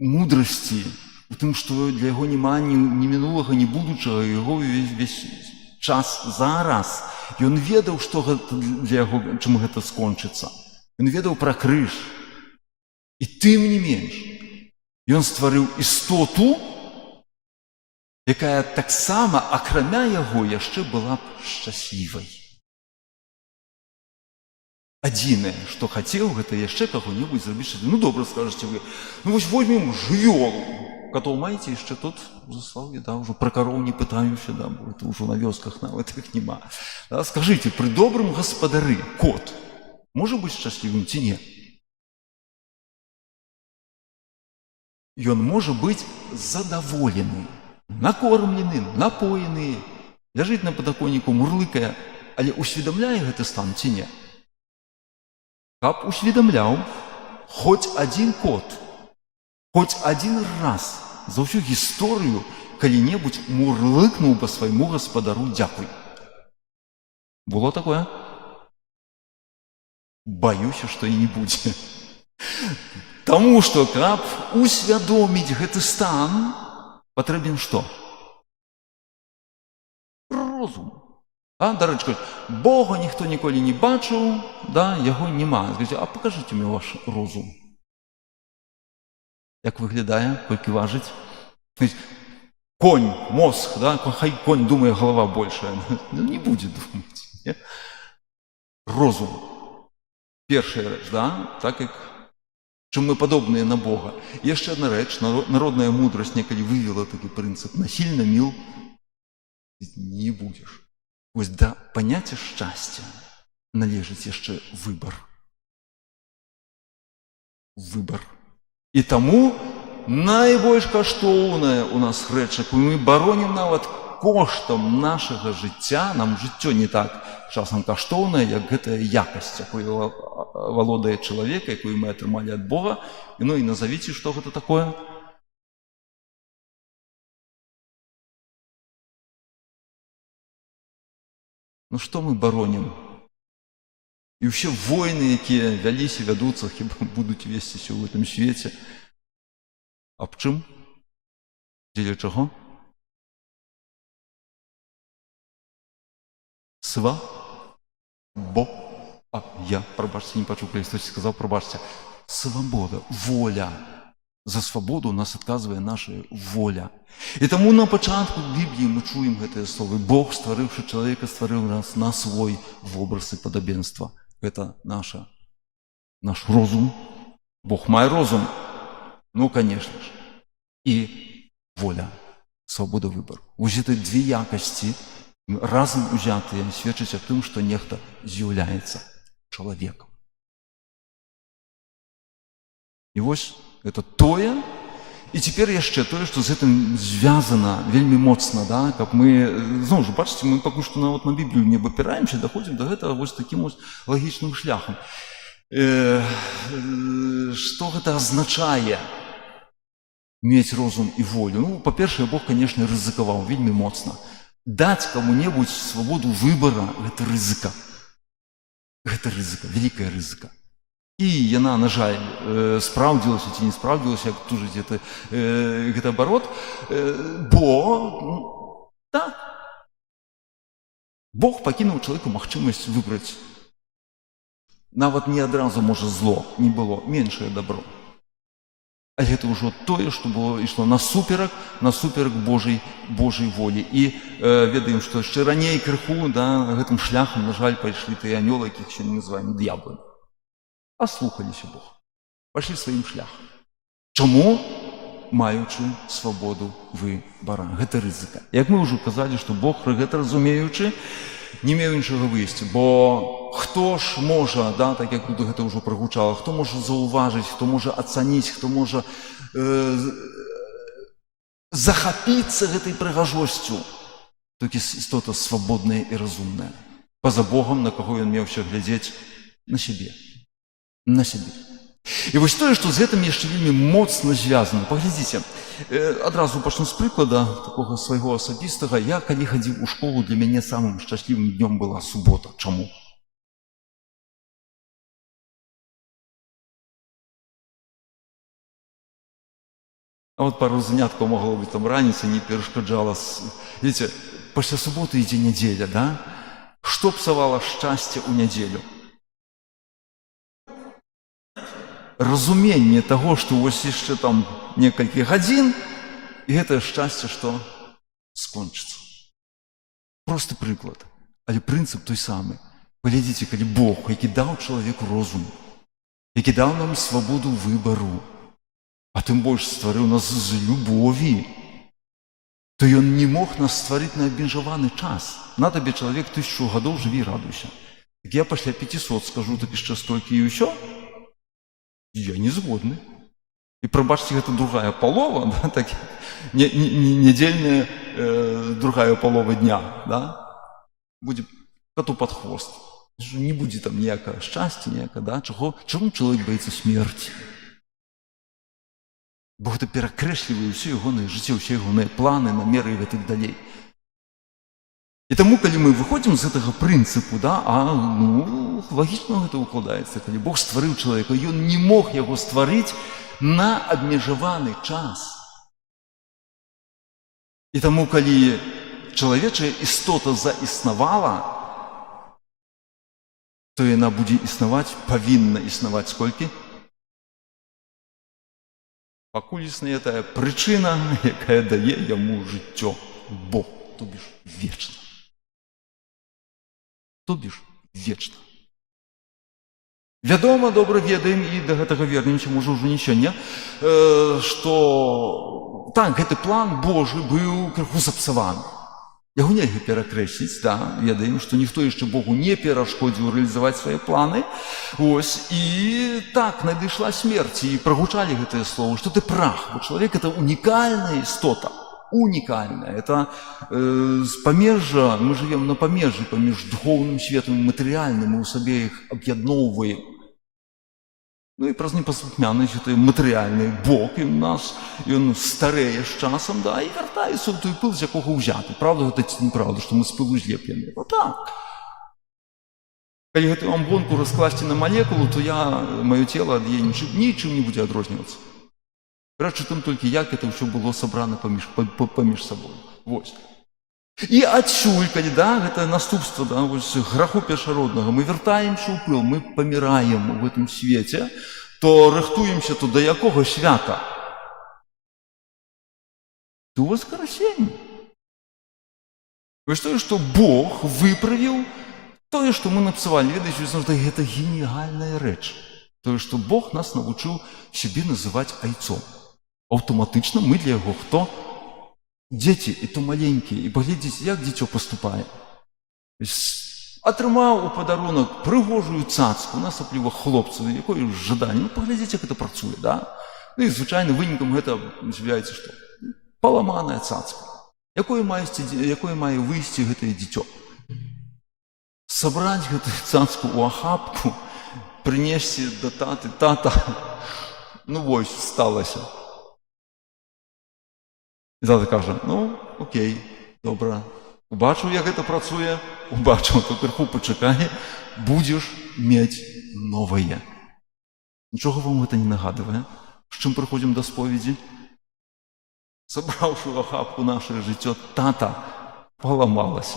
мудрасці, у тым, што для яго няма ні мінулага, ні будучага, яго весь час зараз. Ён ведаў, што для яго, чым гэта скончыцца. Ён ведаў пра крыж. І тым не менш, ён стварыў істоту, якая таксама, акрамя яго, яшчэ была б шчаслівай. Адзінае, што хацеў, гэта яшчэ каго-небудзь зрабіць шчаслівым. Добра, скажаце вы. Вось возьмем жывёлу. Катоў маеце яшчэ тут у Заслаўлі, ўжо пра кароў не пытаюся, бо это ўжо на вёсках нават іх няма. Скажыце, пры добрым гаспадары кот можа быць шчаслівым ці не? Ён можа быць задаволены, накормлены, напоены, ляжыць на падаконніку, мурлыкае, але усведамляе гэты стан ці не? Каб усведамляў, хоць адзін кот, хоць адзін раз за ўсю гісторыю калі-небудзь мурлыкнуў бы свайму гаспадару дзякуй. Было такое? Баюся, што і не будзе. Таму што, каб усвядоміць гэты стан, патрэбен што? Розум. А, дарэчы, кажуць, Бога ніхто ніколі не бачыў, да, яго няма. Скажите, а покажите мне ваш розум. Як выглядае, колькі важыць? Конь, мозг, да, хай конь думае, голова большая. Ну, не будзе думаць. Не? Розум. Першая рэч, да, так як чым мы падобныя на Бога. І яшчэ адна рэч, народная мудрасць некалі вывела такі прынцып. Насильно мил не будзеш. Вось да паняцця шчасця належыць яшчэ выбар. Выбар. І таму найбольш каштоўная у нас рэч, якую мы баронім нават коштам нашага жыцця, нам жыццё не так часам каштоўнае, як гэтая якасць, якую валодае чалавек, якую мы атрымалі ад Бога. Ну і назавіце, што гэта такое? Ну што мы баронім? І ўсе войны, якія вяліся, вядуцца, хіба будуць весціся ў гэтым свеце. Аб чым? Дзеля чаго? Я, прабачце, не пачуў, калі хтось сказаў, прабачце. Свабода, воля. За свабоду нас адказвае наша воля. І таму на пачатку Бібліі мы чуем гэтыя словы. Бог, стварыўшы чалавека, стварыў нас на свой вобраз і падабенства. Гэта наш розум. Бог мае розум. Ну, конечно ж. І воля, свабода выбару. Вось гэта две якасці, разам узятыя, сведчаць аб тым, што нехта з'яўляецца чалавекам. І вось гэта тое, і цяпер яшчэ тое, што з гэтым звязана вельмі моцна, да? Каб мы, зноў жа, бачыце, мы пакуль што нават на Біблію не абапіраемся, даходзім да гэтага вось такім вось лагічным шляхам. Што гэта азначае? Мець розум і волю. Ну, па-першае, Бог, конечно, рызыкаваў вельмі моцна. Даць каму-небудзь свабоду выбара – гэта рызыка. Гэта рызыка, вялікая рызыка. І яна, на жаль, спраўдзілася ці не спраўдзілася, як тужыць гэта абарот, бо, так, Бог пакінуў чалавеку магчымасць выбраць. Нават не адразу, можа, зло не было, меншае дабро. Але гэта ўжо тое, што было, ішло насуперак Божай волі. І ведаем, што яшчэ раней крыху, да, гэтым шляхам, на жаль, пайшлі тыя анёлы, якіх сёння называем д'ябламі. Аслухаліся Бога, пайшлі сваім шляхам. Чаму? Маючы свабоду выбара. Гэта рызыка. Як мы ўжо казалі, што Бог, гэта разумеючы, не меў іншага выйсця, бо хто ж можа, да, так як тут гэта ўжо прагучала, хто можа заўважыць, хто можа ацаніць, хто можа захапіцца гэтай прыгажосцю, толькі істота свабодная і разумная. Па-за Богам, на каго ён меўся глядзець? На сябе. На сябе. І вось тое, што з гэтым яшчэ вельмі моцна звязана. Паглядзіце, адразу пачну з прыклада такога свайго асабістага. Я, калі хадзіў у школу, для мяне самым шчаслівым днём была субота. Чаму? А от пару заняткаў магло быць там раніцай, не перашкаджала. Видите, пасля суботы ідзе нядзеля, да? Што псавала шчасце ў нядзелю? Разуменне таго, што вось яшчэ там некалькі гадзін, і гэтае шчасце, што скончыцца. Просты прыклад, але прынцып той самы. Паглядзіце, калі Бог, які даў чалавеку розум, які даў нам свабоду выбару, а тым больш стварыў нас з любові, то ён не мог нас стварыць на абмежаваны час. На табе чалавек 1000 гадоў, жыві і радуйся. Так я пасля 500 скажу, так яшчэ столькі і ўсё? Я не згодны. І прабачце, гэта другая палова, да, так, нядзельная другая палова дня, да, будзе коту пад хвост. Не будзе там ніякага шчасця, ніякага, да, чаго? Чаму чалавек баіцца смерці? Бо гэта перакрэслівае ўсё ягонае жыццё, ўсе ягоныя планы, намеры і гэтак далей. І таму, калі мы выходзім з гэтага прынцыпу, да, лагічна гэта укладаецца, калі Бог стварыў чалавека, ён не мог яго стварыць на абмежаваны час. І таму, калі чалавечая істота заіснавала, то яна будзе існаваць, павінна існаваць сколькі? Пакуль існуе тая прычына, якая дае яму жыццё. Бог, то бишь вечна. То бишь вечна. Вядома, добра ведаем, і да гэтага вернемся, можа, ўжо не сёння, што так, гэты план Божы быў крыху сапсаваны. Яго нельга перакрэсліць, да, ведаем, што ніхто яшчэ Богу не перашкодзіў рэалізаваць свае планы. Ось, і так, надышла смерць, і прагучалі гэтыя словы, што ты прах, бо чалавек – это унікальная істота, унікальная. Это памежжа, мы жывем на памежжы паміж духоўным светам і матэрыяльным, мы ў сабе іх аб'ядноўваем. Ну і праз непаслухмянасць гэта матэрыяльны бок, і ў нас ён старэе з часам, да, і вяртаецца ў той пыл, з якога ўзяты. Правда, гэта ці неправда, што мы з пылу злеплены? Ну так. Калі гэту амбонку раскласці на малекулу, то маё цела ад яе нічым не будзе адрознівацца. Рэч у тым толькі, як гэта ўсё было сабрана паміж сабой. Вось. І адсюль, калі, да, гэта наступства, да, вось, граху першароднага, мы вяртаемся ў пыл, мы паміраем у гэтым свеце, то рыхтуемся то да якога свята? То воскресенье. Вось тое, што Бог выправіў тое, што мы напсавалі. Ведаеце, гэта геніальная рэч. Тое, што Бог нас навучыў сябе называць айцом. Аўтаматычна мы для яго хто? Дзеці, і то маленькія, і паглядзіце, як дзіцё паступае. Атрымаў у падарунак прыгожую цацку, насапліва хлопцу, якое жаданне. Ну, паглядзіце, як гэта працуе, да? Ну і, звычайна, вынікам гэта з'яўляецца што? Паламаная цацка. Якое мае выйсці гэтае дзіцё? Сабраць гэтую цацку ў ахапку, прынесці да таты, тата, ну вось, сталася. І тата кажа, ну, окей, добра, убачыў, як гэта працуе, убачыў, то крыху пачакай, будзеш мець новае. Нічога вам гэта не нагадвае? З чым прыходзім да споведзі? Сабраўшы ў ахапку нашае жыццё, тата паламалася.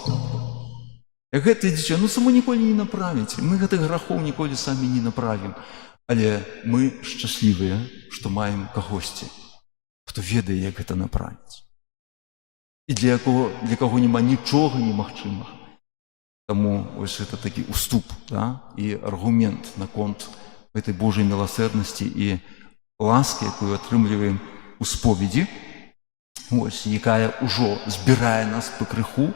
Як гэтае дзіцё, ну само ніколі не направіце. Мы гэтых грахоў ніколі самі не направім. Але мы шчаслівыя, што маем кагосьці, хто ведае, як гэта направіць. І для каго няма нічога немагчымага. Таму ось гэта такі уступ, да? І аргумент наконт гэтай Божай міласэрнасці і ласкі, якую атрымліваем у споведзі, ось, якая ўжо збірае нас пакрыху,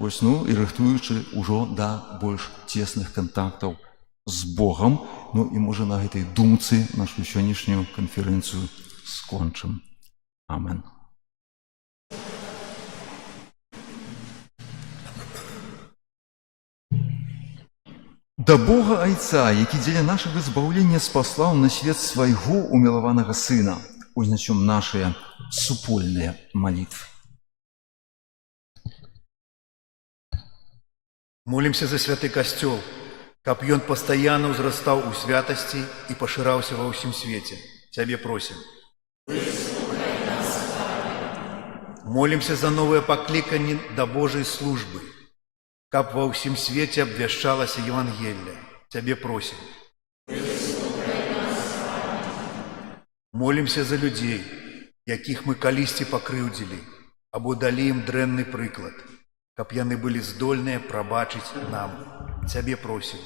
ось, ну, і рыхтуючы ўжо да больш цесных кантактаў з Богам. Ну і можа на гэтай думцы нашу сённяшнюю канферэнцыю скончым. Амен. Да Бога Айца, які дзеля нашага збаўлення спаслаў на свет свайго умілаванага Сына, узнесем нашыя супольныя малітвы. Молимся за святы касцёл, каб ён пастаянна ўзрастаў у святасці і пашыраўся ва ўсім свеце. Цябе просім. Молимся за новае пакліканне да Божай службы, каб ва ўсім свеце абвяшчалася Евангелие. Цябе просім. Молимся за людзей, якіх мы калісьці пакрыўдзілі, або далі ім дрэнны прыклад, каб яны былі здольныя прабачыць нам. Цябе просім.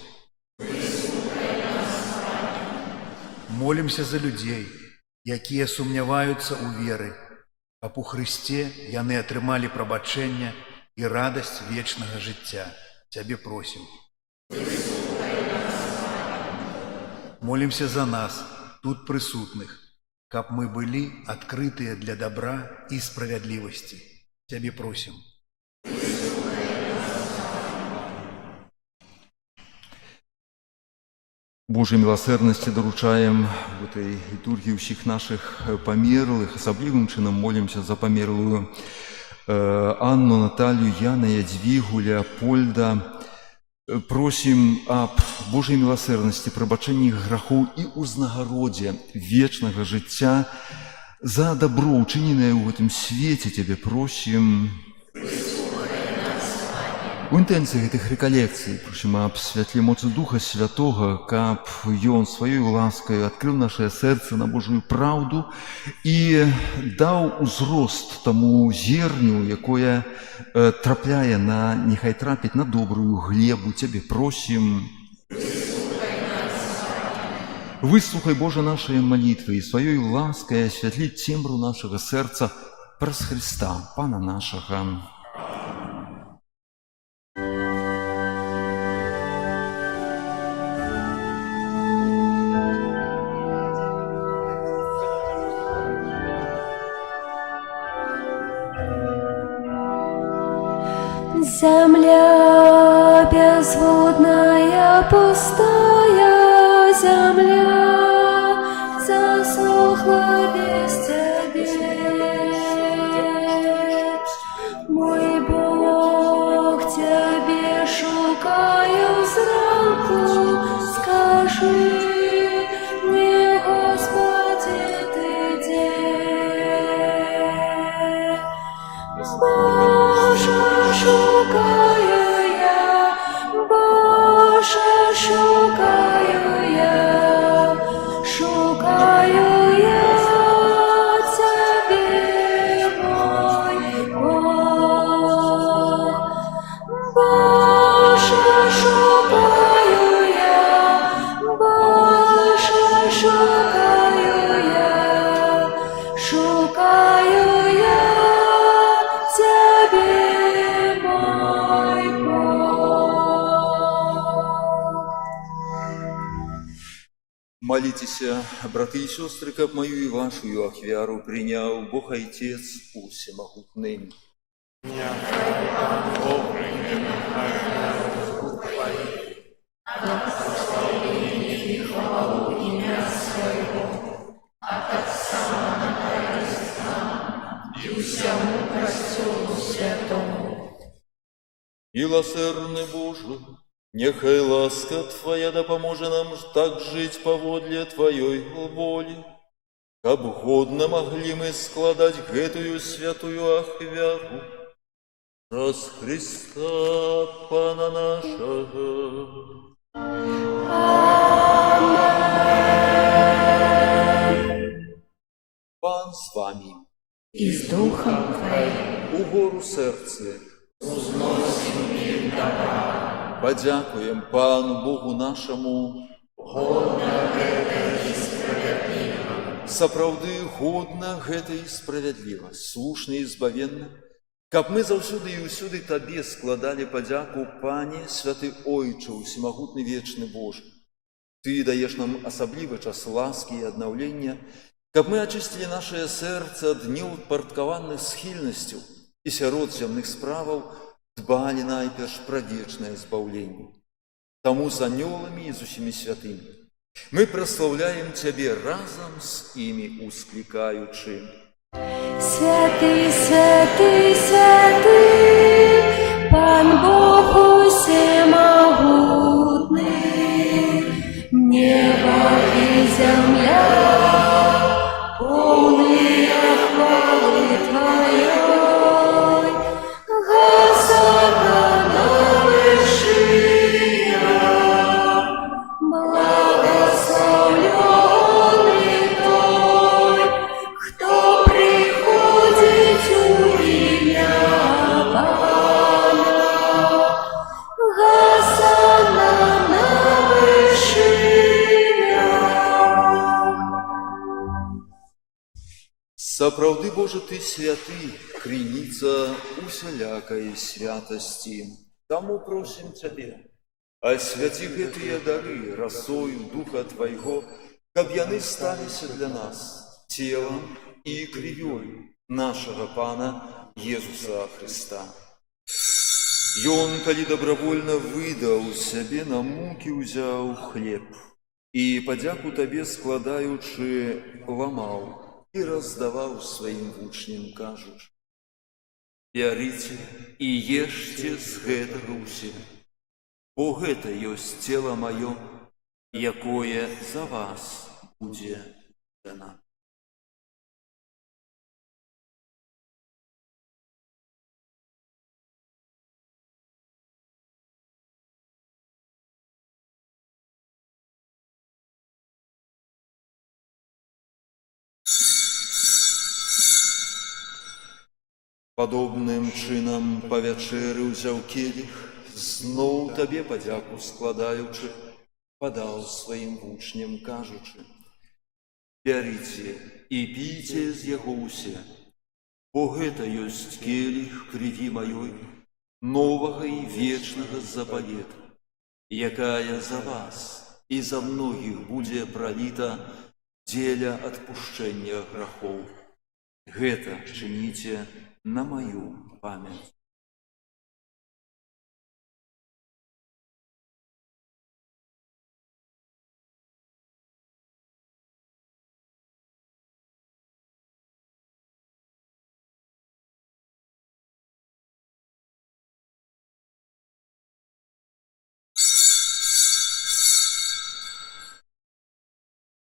Молимся за людзей, якія сумняваюцца ў веры, каб у Хрысце яны атрымалі прабачэнне і радасць вечнага жыцця. Цябе просім. Молимся за нас, тут прысутных, каб мы былі адкрытыя для добра і справядлівасці. Цябе просім. Божай міласэрнасці даручаем в этой літургіі ўсіх нашых памерлых. Асаблівым чынам молімся за памерлую Анну, Наталью, Яна, Ядзвігу, Леапольда. Просім аб Божай міласэрнасці, прабачэнні грахоў і ўзнагародзе вечнага жыцця за дабро, учыненае ў гэтым свеце. Цябе просім. У інтэнцыі гэтых рэкалекцый просім аб святле моцы Духа Святога, каб Ён сваёй ласкай адкрыў нашае сэрца на Божую праўду і даў узрост таму зерню, якое трапляе на, няхай трапіць на добрую глебу. Цябе просім. Выслухай, Божа, нашыя малітвы і сваёй ласкай асвятліць цемру нашага сэрца праз Хрыста, Пана нашага. Земля безводная, пустая земля, засохла без Тебя. Мой Бог, Тебе шукаю зранку, скажи мне, Господи, Ты где? Боже, шукаю я, Боже, шукаю я Тебе, мой Бог. Боже, шукаю я, Боже, шукаю я Тебе, мой Бог. Молитеся, браты и сестры, как мою и вашу ахвяру принял Бог Отец Всемогутный. Милосердный Боже, нехай ласка Твоя да поможет нам так жить поводле Твоей воли, каб годно могли мы складать гэтую святую ахвяру праз Христа Пана нашего. Пан с вами. И с Духом Твоим. Угору сердце. Подякуем Пану Богу нашему. Сапраўды годна гэта і справядліва, слушна і збавенна, каб мы заўсёды і ўсюды Табе складалі падзяку, Пане, святы Ойче, усемагутны вечны Божа. Ты даеш нам асаблівы час ласкі і аднаўлення, каб мы ачысцілі нашае сэрца ад неўпарадкаваных схільнасцяў і сярод зямных справаў дбалі найперш пра вечнае збаўленне. Таму з анёламі і з усімі святымі мы праслаўляем Цябе разам з імі усклікаючы. Святый, святый, святый, Пан Бог усемогутный, небо и земля полные хвалы Твоей. Госанна на вышинах, благословленный Той, кто приходит у имя Пана. Госанна на вышинах. Сапраўды, Боже, Ты святы, крыніца усялякай святасці. Таму просім Цябе, асвяці гэтыя дары расою Духа Твайго, каб яны сталіся для нас целам і крывёй нашага Пана Езуса Христа. Ён, калі добравольна выдаў сябе, на мукі ўзяў хлеб і падзяку Табе складаючы ламаў і раздаваў сваім вучням, кажучы: «Бярыце і ешце з гэтага ўсе, бо гэта ёсць цела маё, якое за вас будзе дана». Падобным чынам па вячэры ўзяў келіх, зноў табе падзяку складаючы, падаў сваім вучням, кажучы: «Бярыце і піце з яго ўсе, бо гэта ёсць келіх крыві маёй, новага і вечнага запавета, якая за вас і за многіх будзе праліта дзеля адпушчэння грахоў. Гэта чыніце на маю памяць».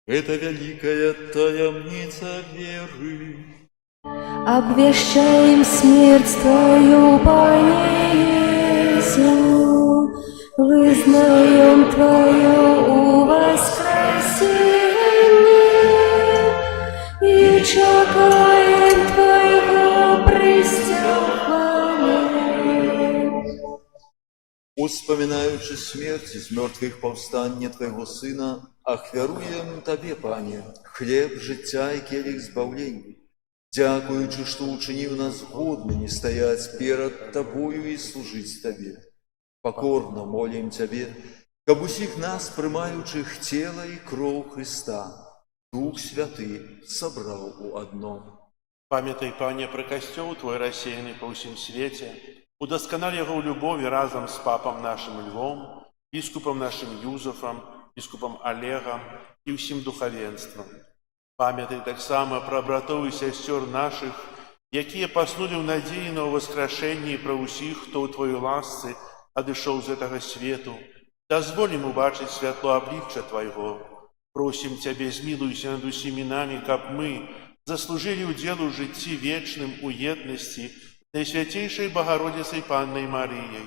Это вялікая таямніца веры. Обвещаем смерть Твою, Пане Иисус, вызнаем Твое воскресение и чекаем Твоего приступления. Успоминаючи смерть из мертвых повстання Твоего Сына, ахвяруем Табе, Пане, хлеб життя и келих збавлення. Дякуючи, што учыніў нас годнымі стаяць перад Табою і служыць Табе. Покорно молім Цябе, каб усіх нас, прымаючых цела і кроў Христа, Дух Святы сабраў у адно. Памятай, Пане, пра касцёл Твой рассеяны па ўсім свеце, удасканаль яго ў любові разам з папам нашым Львом, біскупам нашым Юзафам, біскупам Олегам і ўсім духавенствам. Памятай таксама пра братоў і сясцёр нашых, якія паснулі ў надзеі на ўваскрашэнне, і пра ўсіх, хто ў Твоёй ласцы адышоў з гэтага свету. Дазволім убачыць святло аблічча Твайго. Просім Цябе, змілуйся над усімі намі, каб мы заслужылі ўдзел у жыцці вечным у еднасці Найсвяцейшай Багародзіцай Паннай Марыяй,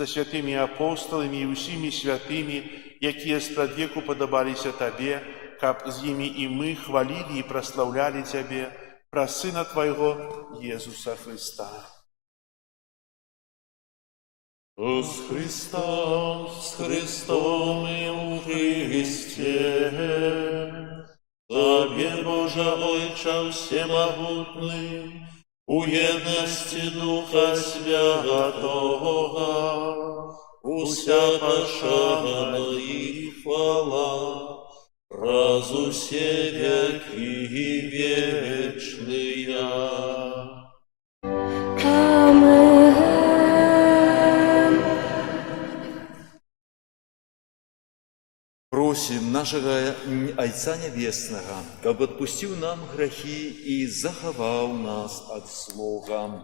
са святымі апосталамі і ўсімі святымі, якія спрадвеку падабаліся Табе, каб з імі і мы хвалілі і праслаўлялі Цябе праз Сына Твайго, Езуса Христа. С Христом и у Христе, Табе, Боже Ойче всемогутный, у едности Духа Святого, уся пошана и хвала, раз усе веки вечные. Просім нашага Айца Нябеснага, каб адпусціў нам грахі і захаваў нас ад злога.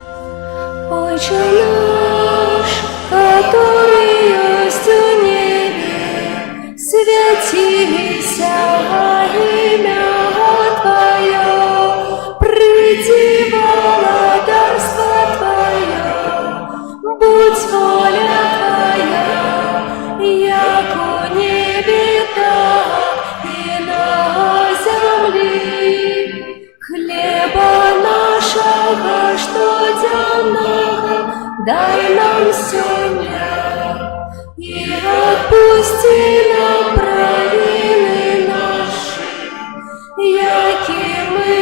Отче наш, который есть в небе, святися имя Твое, приди владарство Твое, будь воля Твоя, як у небе, так и на земле. Хлеба нашего штоденного дай нам сегодня, и отпусти нам провины наши, яки мы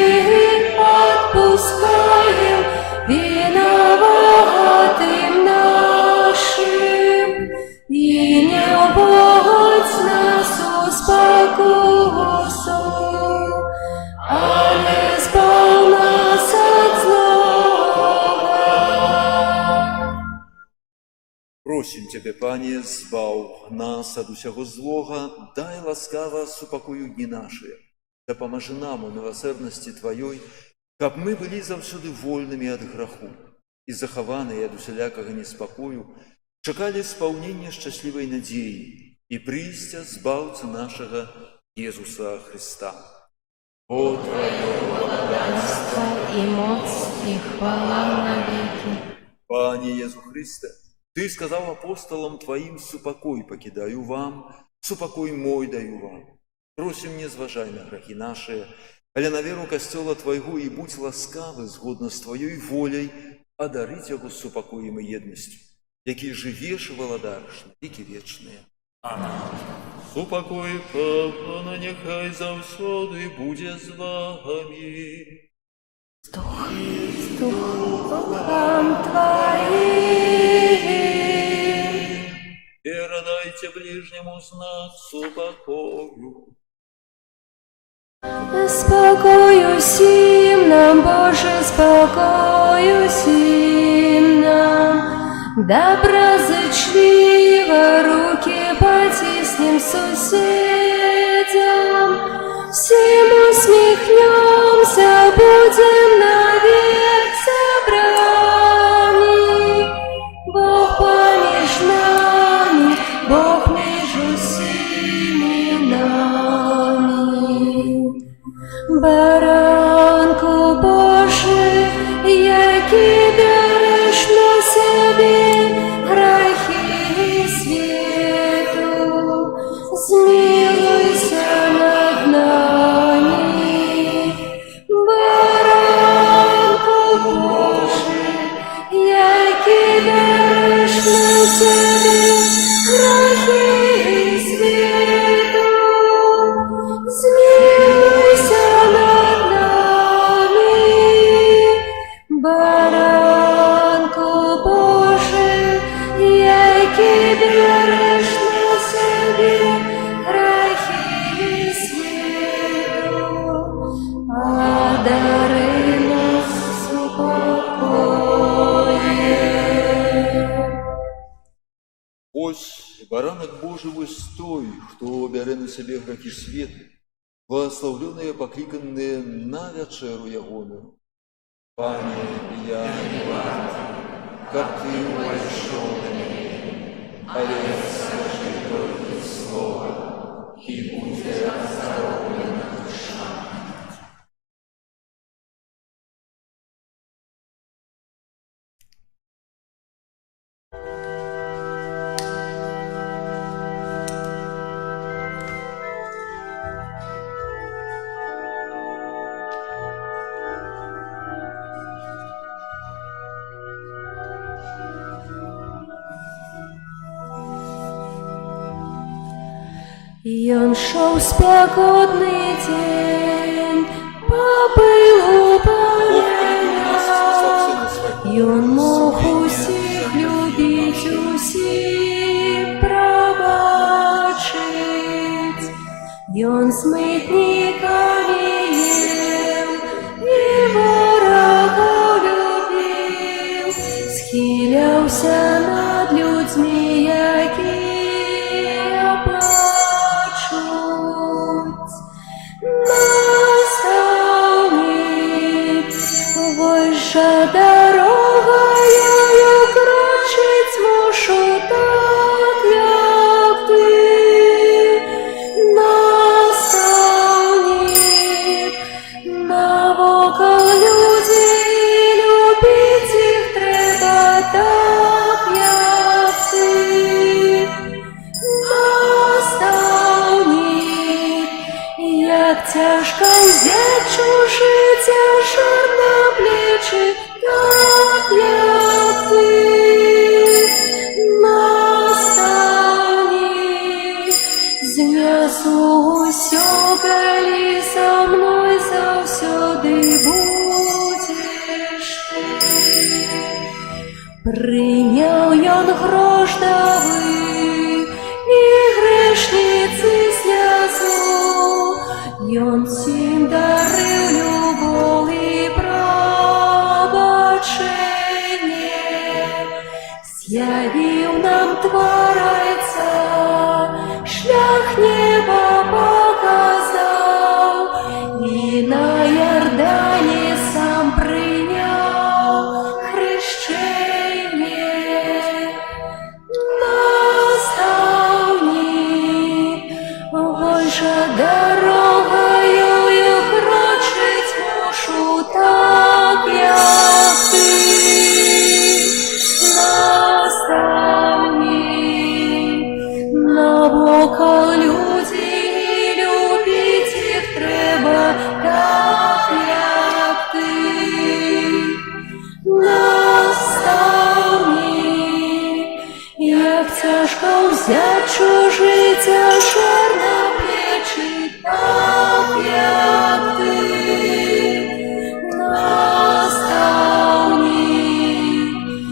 отпускаем виноватым нашим. И не вводь нас в спокусу, але збав нас от злого. Просім Цябе, Пане, збаў нас ад усяго злога, дай ласкава супакою дні нашыя. Дапамажы нам у міласэрнасці Тваёй, каб мы былі заўсёды вольнымі ад граху і захаваныя ад усялякага неспакою, чакалі спаўнення шчаслівай надзеі і прыйсця збаўцы нашага Езуса Христа. Бо Твоё Царство и моц и хвала навеки. Пане Езу Христе, Ты сказаў апостолам Твоим: супакой пакідаю вам, супакой мой даю вам. Просім, не зважай на грахі нашыя, але на веру касцёла Твайго і будь ласкавы згодна з Тваёй воляй адарыць яго з супакоем і еднасцю, які жывеш і валадарыш на векі вечныя. Супакой Павла нехай заўсёды будзе з вамі. С духом Твоим. Перадайте ближнему знак супокою. Спокою сим нам, Боже, спокою сим нам. Доброзычливо руки потиснем соседям. Всем усмехнемся, будем навек собрани. Бог помеж нами, Бог между всеми нами. Баранку Божий, який береш на себе грехи світу, змилуйся над нами. Баранку Божий, який береш на себе грехи світу, змилуйся над нами. Баранку Божий, який береш на себе грехи світу, одари нас спокоєм. Ось баранок Божий, ось той, хто бярэ на сябе грахі свету, благословленыя, пакліканыя на вячэру ягоную. Пане, я не варты, каб ты увайшоў на мяне, але скажы толькі слова, і будзе аздароўлена душа. Ён шоў спякотны дзень, па пылу паляна. Ён мог усіх любіць, усім прабачыць. Ён з мытнікамі еў і ворагаў любіў, схіляўся над людзьмі, якія плачуць. Настаўнік, вось жа дарогаю крочыць мушу так, як ты. Настаўнік, як тяжко взять чужиця жар на плечі, так як ти, наставник.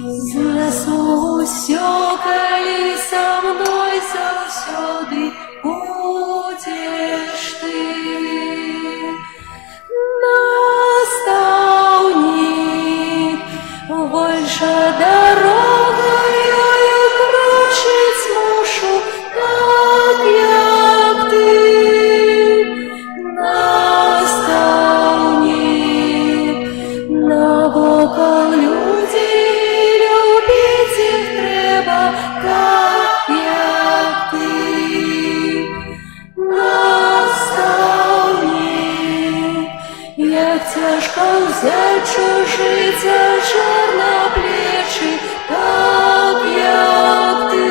Знесу усьо, коли со мною завсёди будеш ти. Наставник, больше дорогою крочить мушу, так як ти. Наставник, навокал люди, любить їх треба, так як ти. Наставник, як тяжко взять чужиця жар на плечі, так як ти.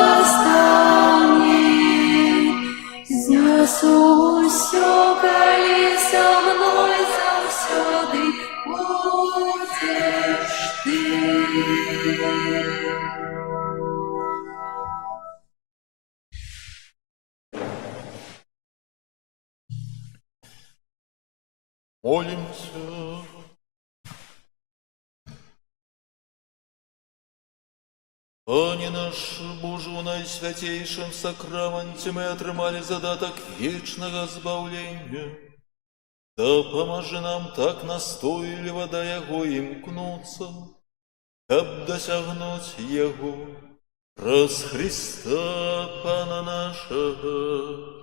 Наставник, знесу усьо, коли со мною завсёди будеш ти. Молимся. Пане наш Боже, у найсвятейшем сакраменте мы отрымали задаток вечного збавления. Да поможи нам так настойлива до Яго имкнуться, каб досягнуть Его, праз Христа Пана нашего.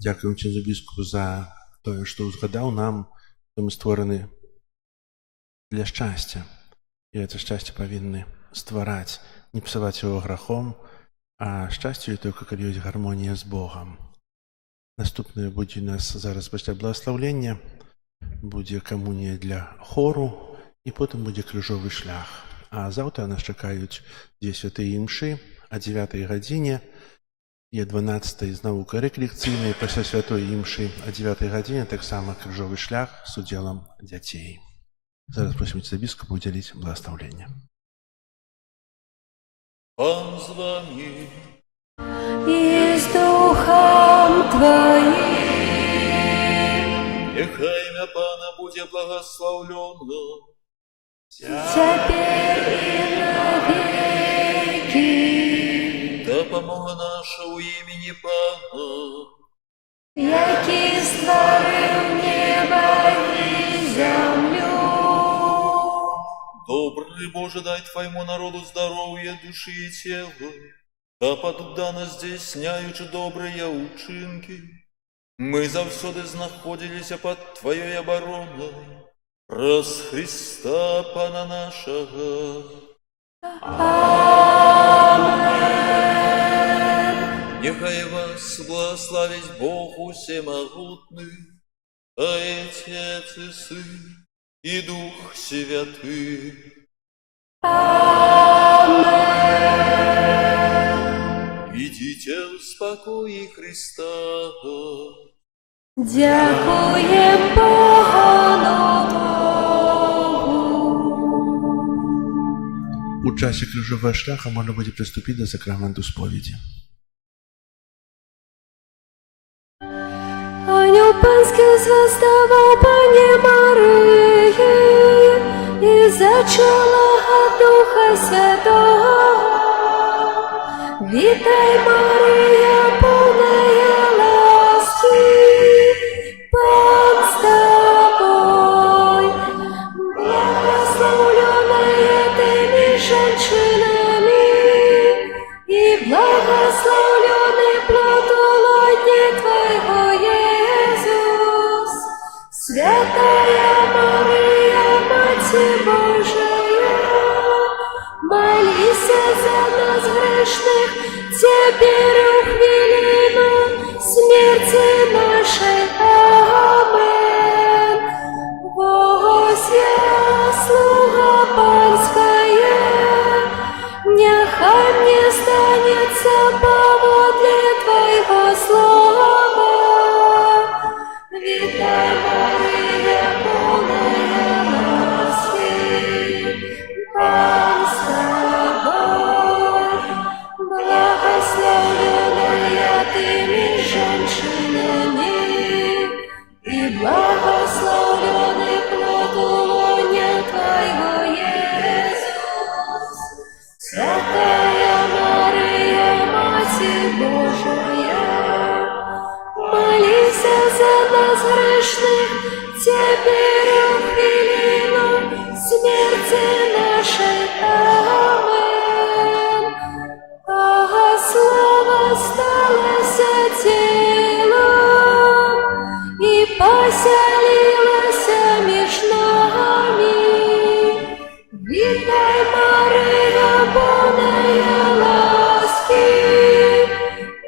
Дякуємо Отче біскупу за те, що згадав нам, що ми створені для щастя. І це щастя повинні створити, не псувати його грахом, а щастя тільки, коли є гармонія з Богом. Наступне буде у нас зараз після благословення, буде комунія для хору, і потім буде крижовий шлях. А завтра нас чекають дві святої мші о 9 годині, і 12 знову реколекційний, після святої імші о 9 годині, так само крижовий шлях з уділом дітей. Зараз просимо біскупа уділити благословення. Пан з вами. И с духом Твоим. Нехай ім'я Пана буде благословлено. Теперь и навеки. Допомога наша у імені Пана. Який створив небо и землю. Добрый Боже, дай Твоему народу здоровье души и тела, да поддано здійсняючи добрые учинки. Мы завсёды знаходились под Твоей обороной, праз Христа Пана нашего. Амен. Нехай вас благословить Бог всемогутный, Отец и Сын, и Дух Святый. Амен. Идите в спокое Христа. Дякуєм Богу. У часі крижового шляха можна буде приступити до сакраменту сповіді. Ангел панський звездавав Пані Марії, і зачала Духа Святого. Вітай, Марія, повная ласки, Пан с тобой. Благословленная ты меж женщинами, и благословленный плод лони Твоего, Иисус. Святая Мария, Мать Божия, молись за нас грешных, теперь у хвилину смерти нашей. Амен. Возвя слуга панская, нехай мне станется поводле Твоего слова. Вітай, Марія, теперь в хвилину смерти нашей. Амен. А слово сталося телом и поселилось між нами. Вітай, Мария, повная ласки,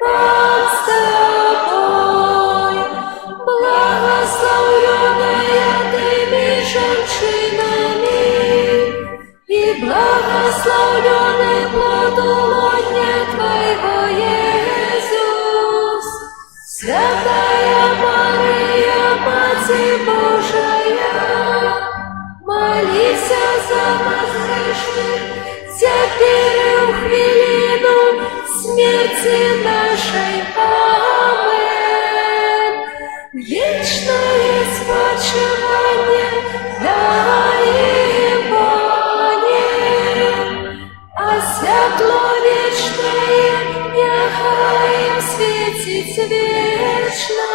Пан с тобой, благословенная ты меж женщинами, и благословенный плод лона Твоего, Иисус. Святая Мария, Матерь Божия, молись за нас грешных, теперь в хвилину смерти нашей. Амен. Вечное спочивание дай им, Пане, а святло вечное нехай им светить вечно.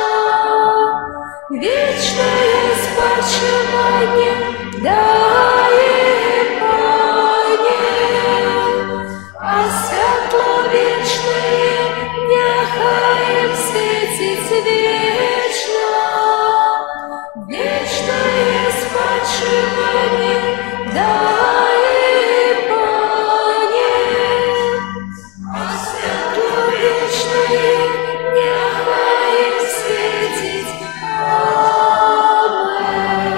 Вечное спочивание дай им, Пане, а святло вечное нехай им светить вечно. Вечное спочивание дай им, Пане, а святло вечное нехай им светить. Амен.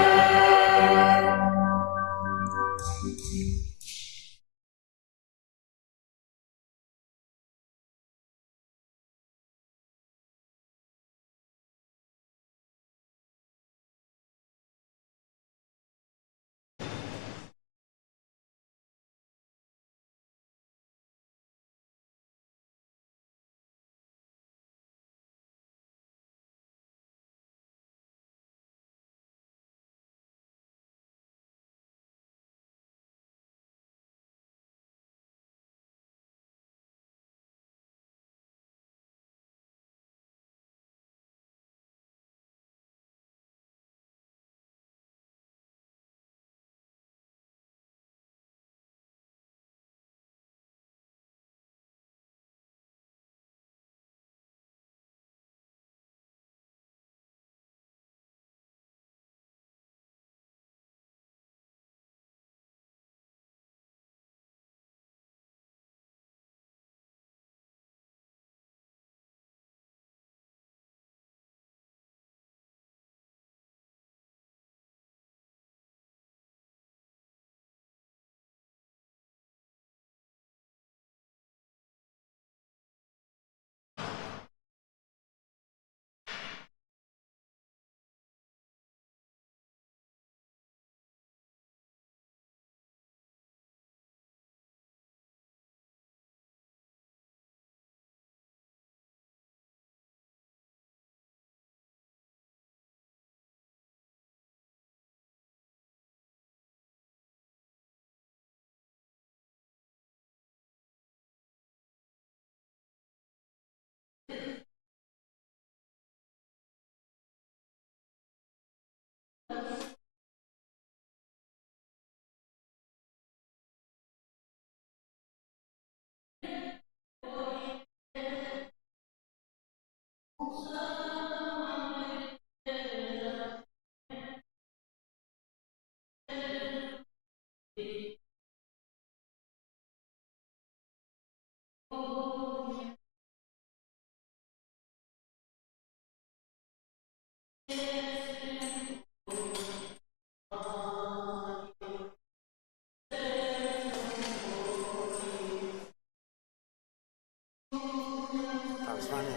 А з вами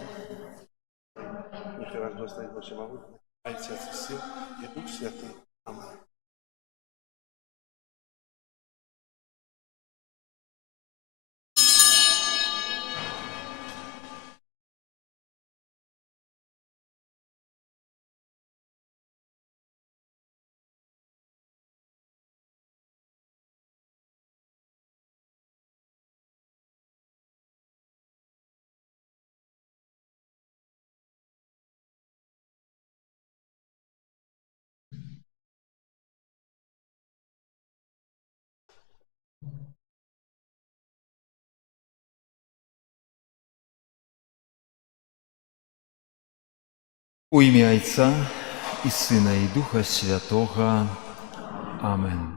нехай вас благословить Боже могутнє, Отець і Син і Дух Святий. Аминь. У імя Отца і Сына і Духа Святого. Амен.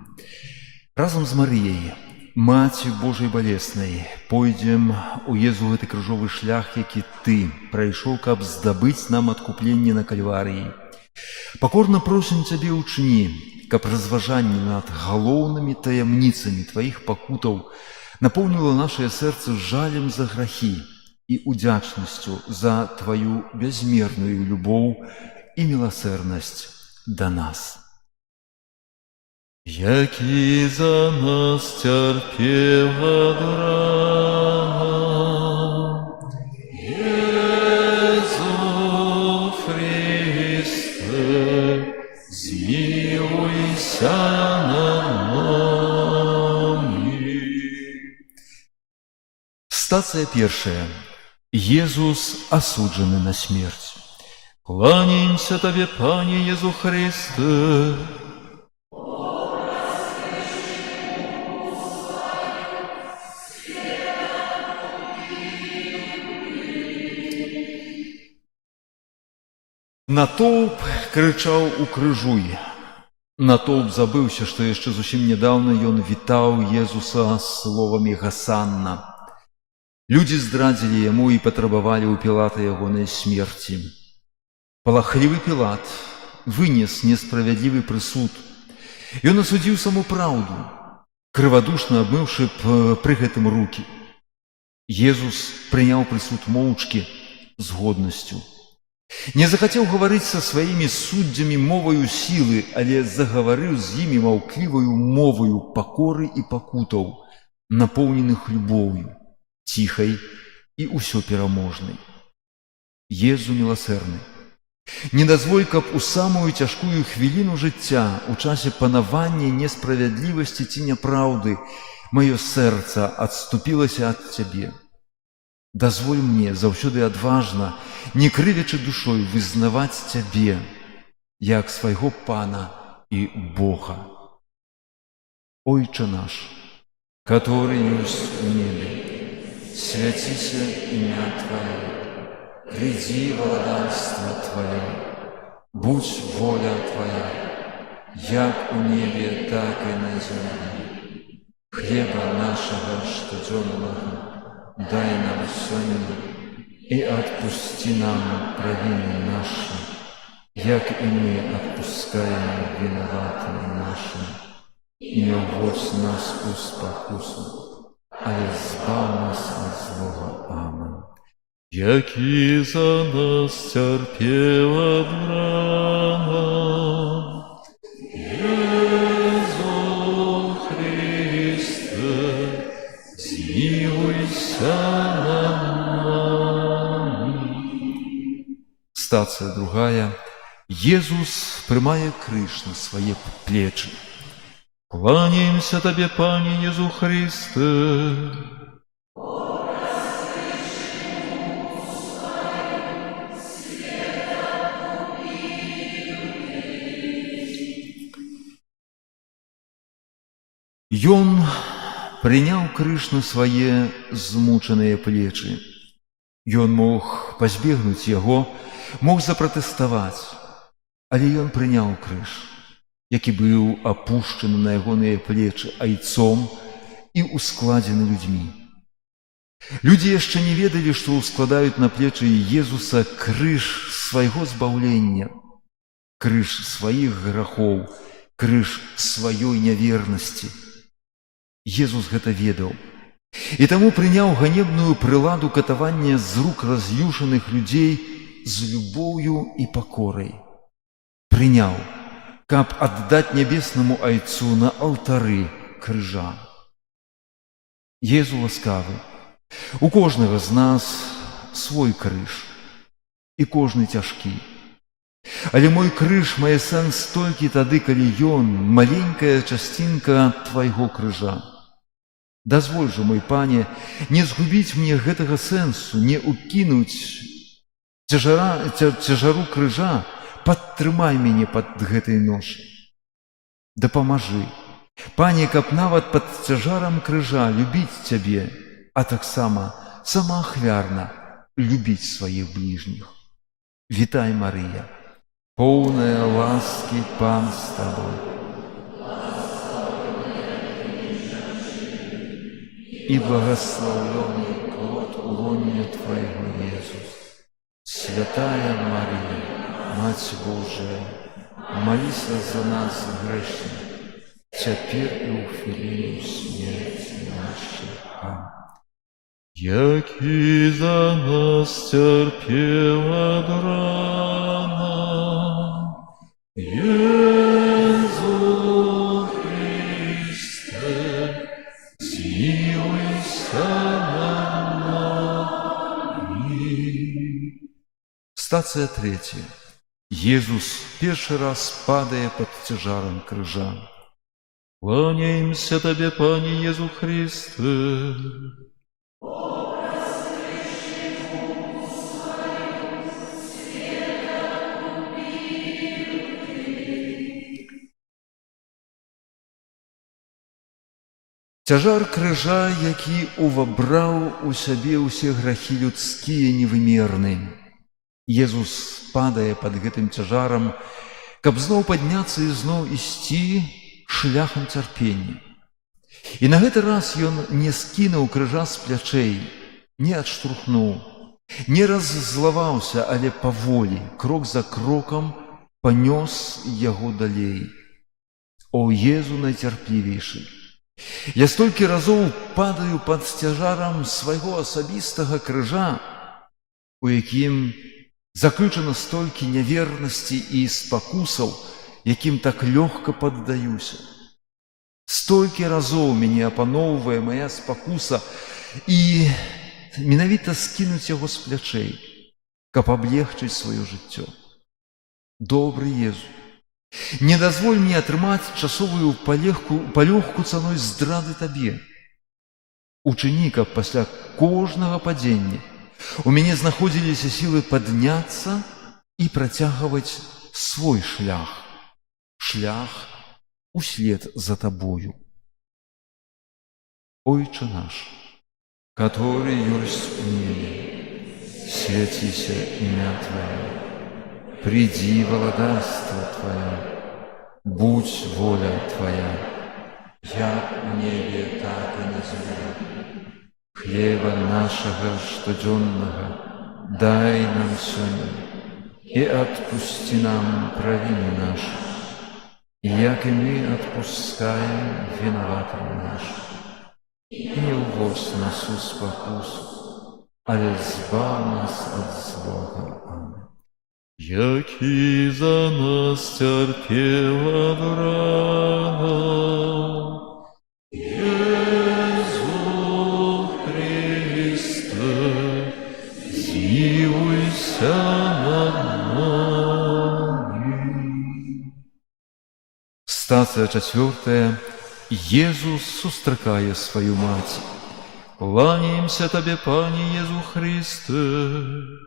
Разом з Марією, Маці Божої Болеснай, пойдем у Езу гэты крыжовы шлях, які ты прайшоў, каб здабыць нам адкупленне на Кальварыі. Пакорна просім Цябе учыні, каб разважанне над галоўнымі таямніцамі Тваіх пакутаў напоўніла нашае сэрца жалем за грахі і удзячнасцю за Тваю бязмерную любоў і міласэрнасць да нас. Які за нас цярпеў ад рана, Езу Христе, змилуйся над нами. Стацыя першая. Езус асуджаны на смерць. Кланяемся Табе, Пане Езу Христе. Натоўп крычаў укрыжуй. Натоўп забыўся, што яшчэ зусім нядаўна ён вітаў Езуса словамі гасанна. Людзі здрадзілі яму і патрабавалі ў Пілата ягонай смерці. Палахлівы Пілат вынес несправядлівы прысуд. Ён асудзіў саму праўду, крывадушна абмыўшы пры гэтым рукі. Езус прыняў прысуд моўчкі з годнасцю. Не захацеў гаварыць са сваімі суддзямі моваю сілы, але загаварыў з імі маўкліваю моваю пакоры і пакутаў, напоўненых любоўю, ціхай і ўсё пераможнай. Езу міласэрны, не дазволь, каб у самую цяжкую хвіліну жыцця, у часе панавання несправядлівасці ці няпраўды, маё сэрца адступілася ад Цябе. Дазволь мне заўсёды адважна, не крывячы душой, вызнаваць Цябе, як свайго Пана і Бога. Ойче наш, который ёсць у небе, свяціся імя Твоё, приди владарство Твое, будь воля Твоя, як у небе, так и на земле. Хлеба нашего штодзённого дай нам сёння, и отпусти нам провины наши, як и мы отпускаем виноватым нашим. И не уводь нас у спокусу, але збав нас от злого. Амен. Які за нас цярпеў ад рана, Езу Христе, змилуйся над нами. Стацыя другая. Езус прымае крыж на свае плечы. Кланяемся Табе, Пане Езу Христе. Ён прыняў крыж на свае змучаныя плечы. Ён мог пазбегнуць яго, мог запратэставаць, але ён прыняў крыж, які быў апушчаны на ягоныя плечы айцом і ускладзены людзьмі. Людзі яшчэ не ведалі, што ўскладаюць на плечы Езуса крыж свайго збаўлення, крыж сваіх грахоў, крыж сваёй нявернасці. Езус гэта ведаў, і таму прыняў ганебную прыладу катавання з рук раз'юшаных людзей з любоўю і пакорай. Прыняў, каб аддаць нябеснаму айцу на алтары крыжа. Езу ласкавы, у кожнага з нас свой крыж, і кожны цяжкі. Але мой крыж мае сэнс толькі тады, калі ён маленькая частинка Твайго крыжа. Дазволь жа, мой Пане, не згубіць мне гэтага сэнсу, не укінуць цяжару крыжа, падтрымай мяне пад гэтай ношай. Дапамажы, Пане, каб нават пад цяжарам крыжа любіць Цябе, а таксама самаахвярна любіць сваіх бліжніх. Вітай, Марыя, поўная ласкі, Пан з табой. І благословленный плод лоня Твоего, Иисус. Святая Мария, Мать Божия, молись за нас грешных, теперь и у хвилину смерти нашей. Аминь. Яки за нас терпел от рана, Иисус Христе, смилуйся над нами. Стацыя 3. Иисус первый раз падая под тяжаром крыжа. Кланяемся Тебе, Пане Иисус Христе. Цяжар крыжа, які увабраў у сябе ўсе грахі людскія невымерныя. Езус падае пад гэтым цяжарам, каб зноў падняцца і зноў ісці шляхам цярпення. І на гэты раз ён не скінуў крыжа з плячэй, не адштурхнуў, не раззлаваўся, але паволі, крок за крокам панёс яго далей. О, Езу найцярплівейшы! Я столькі разоў падаю пад цяжарам свайго асабістага крыжа, у якім заключана столькі нявернасці і спакусаў, якім так лёгка паддаюся. Столькі разоў мяне апаноўвае мая спакуса і менавіта скінуць яго з плячэй, каб аблегчыць сваё жыццё. Добры Езу, не дазволь мне атрымаць часовую палёгку цаной здрады Табе. Учыні, каб пасля кожнага падзення у мяне знаходзіліся сілы падняцца і працягваць свой шлях, шлях услед за Табою. Ойче наш, который есть в небе, святися имя Твое, приди владарство Твое, будь воля Твоя, як в небе, так и на земле. Хлеба нашего штоденного дай нам сегодня, и отпусти нам провины наши, як и мы отпускаем виноватым нашим. И не уводь нас в спокусу, але избавь нас от злого. Аминь. Яки за нас терпел от рана, Иисус Христе, смилуйся над нами. Стацыя 4. Иисус сустракае свою мать. Кланяемся Тебе, Пане Иисус Христе.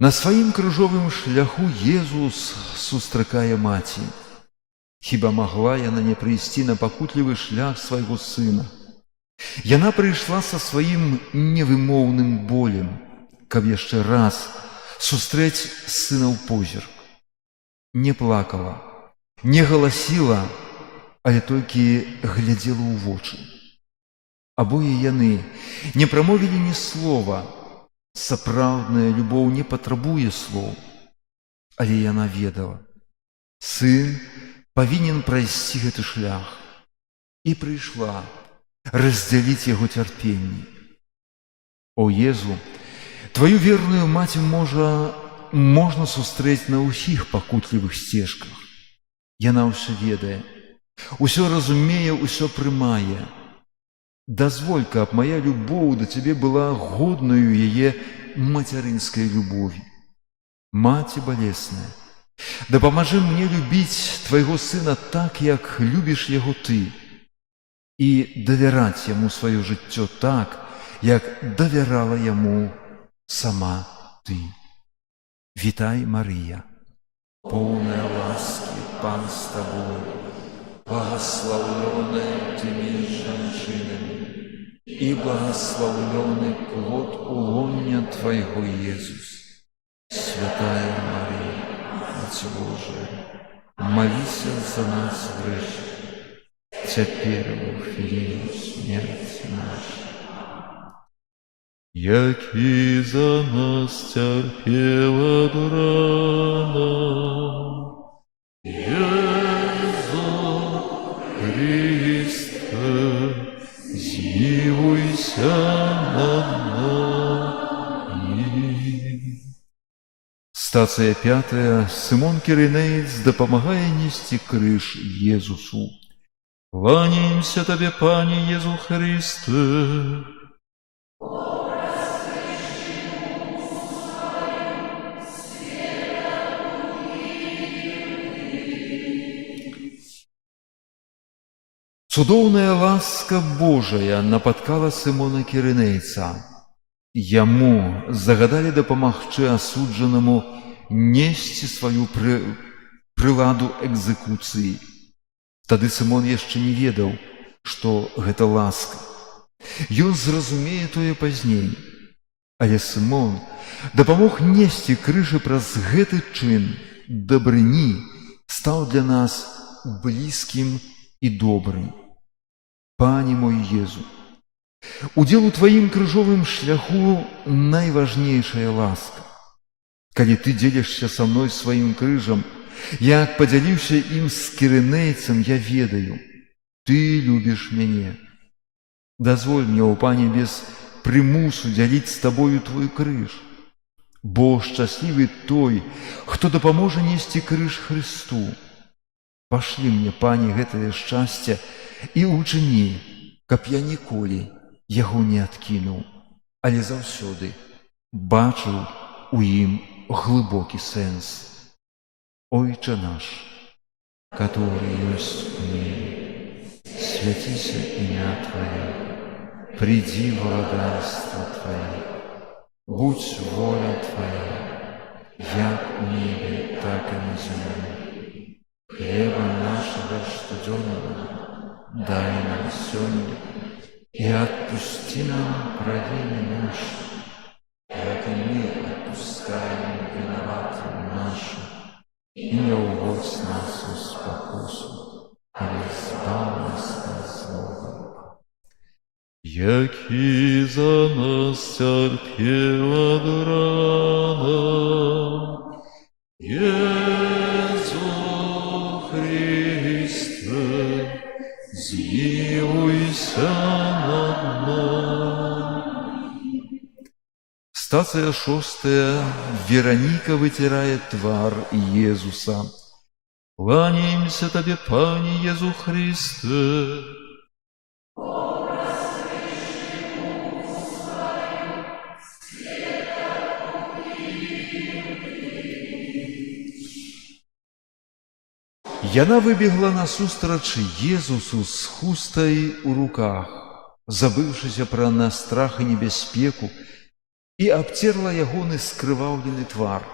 На сваім крыжовым шляху Езус сустракае маці. Хіба магла яна не прыйсці на пакутлівы шлях свайго сына? Яна прыйшла са сваім невымоўным болем, каб яшчэ раз сустрэць сына ў позірк. Не плакала, не галасіла, але толькі глядзела ў вочы. Абое яны не прамовілі ні слова. Сапраўдная любоў не патрабуе слоў, але яна ведала. Сын павінен прайсці гэты шлях. І прыйшла раздзяліць яго цярпенне. О, Езу, Тваю верную маці можна сустрэць на ўсіх пакутлівых сцежках. Яна ўсё ведае, усё разумее, усё прымае. Дазволь, каб моя любоў да Цябе была годнаю яе мацярынскай любові. Маці балесная, дапамажы мне любіць Твайго сына так, як любіш яго Ты, і давяраць яму сваё жыццё так, як давярала яму сама Ты. Вітай, Марыя, полная ласки, Пан с тобой, благословленная ты между женщинами, и благословленный плод лона Твоего, Иисус. Святая Мария, Мать Божия, молись за нас грешных, теперь и в хвилину смерти нашей. Яки за нас терпела от рана, Иисус Христе, змилуйся над нами. Стацыя 5. Сымон Кірынеец дапамагае несці крыж Езусу. Кланяемся Тебе, Пане Езу Христе. Цудоўная ласка Божая напаткала Сымона Кірынейца. Яму загадалі дапамагчы асуджанаму несці сваю прыладу экзекуцыі. Тады Сымон яшчэ не ведаў, што гэта ласка. Ён зразумее тое пазней. Але Сымон дапамог несці крыж, і праз гэты чын дабрыні стаў для нас блізкім і добрым. Пане мой Езу, удзел у Тваім крыжовым шляху найважнейшая ласка. Калі Ты дзелішся са мной сваім крыжам, як падзяліўся ім з кірынейцам, я ведаю, Ты любіш мяне. Дазволь мне, о Пане, без прымусу дзяліць з Табою Твой крыж. Бо шчаслівы той, хто дапаможа несці крыж Христу. Пашлі мне, Пане, гэтае шчасце і ўчыні, каб я ніколі яго не адкінуў, але заўсёды бачыў у ім глыбокі сэнс. Ойче наш, который есть в небе, святися имя Твое, приди владарство Твое, будь воля Твоя, як в небе, так и на земле. Хлеба нашего штоденного дай нам сегодня, и отпусти нам провины наши, как и мы отпускаем виноватым нашим, и не уводь нас в спокусу, но избавь нас от злого. Яки за нас терпела от рана, Езу Христе, змилуйся над нами. Стацыя 6. Вероніка вытирает твар Иисуса. Кланяемся Тебе, Пане Езу Христе. Яна выбегла насустрач Езусу з хустай у руках, забыўшыся пра страх і небяспеку, і абцерла ягоны скрываўлены твар.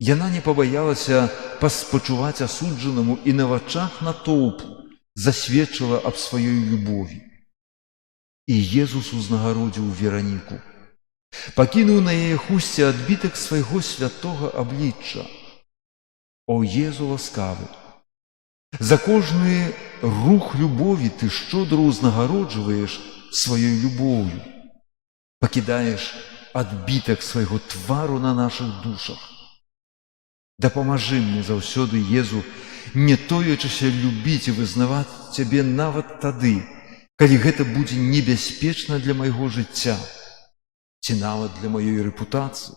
Яна не пабаялася паспачуваць асуджанаму і на вачах натоўпу засведчыла аб сваёй любові. І Езус узнагародзіў Вераніку, пакінуў на яе хусце адбітак свайго святога аблічча. О Езу ласкавы, за кожны рух любові Ты шчодра узнагароджваеш сваёй любоўю, пакідаеш адбітак свайго твару на нашых душах. Дапамажы мне заўсёды, Езу, не тоячыся любіць і вызнаваць Цябе нават тады, калі гэта будзе небяспечна для майго жыцця ці нават для маёй рэпутацыі.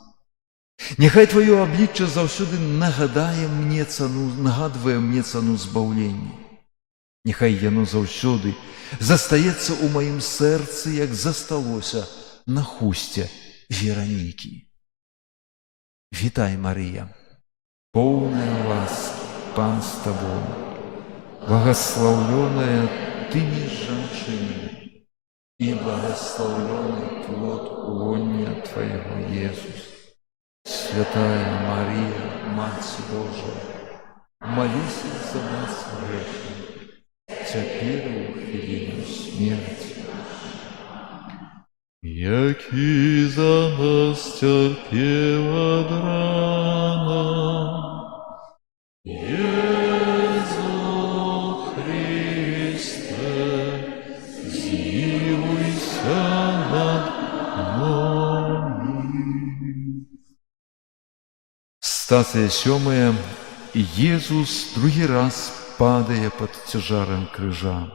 Няхай Твоё аблічча заўсёды нагадвае мне цану збаўлення. Няхай яно заўсёды застаецца ў маім сэрцы, як засталося на хусце Веранікі. Вітай, Марыя, поўная ласки, Пан з Табою, благословленная Ты між жанчынамі, і благословленный плод лона Твоего, Иисус. Святая Мария, Маці Божа, молися за нас грешных, теперь и в хвилину смерти. Які за нас терпів од рана, Єзу Христе, змилуйся над нами. Стацыя 7. Езус другі раз падае пад цяжарам крыжа.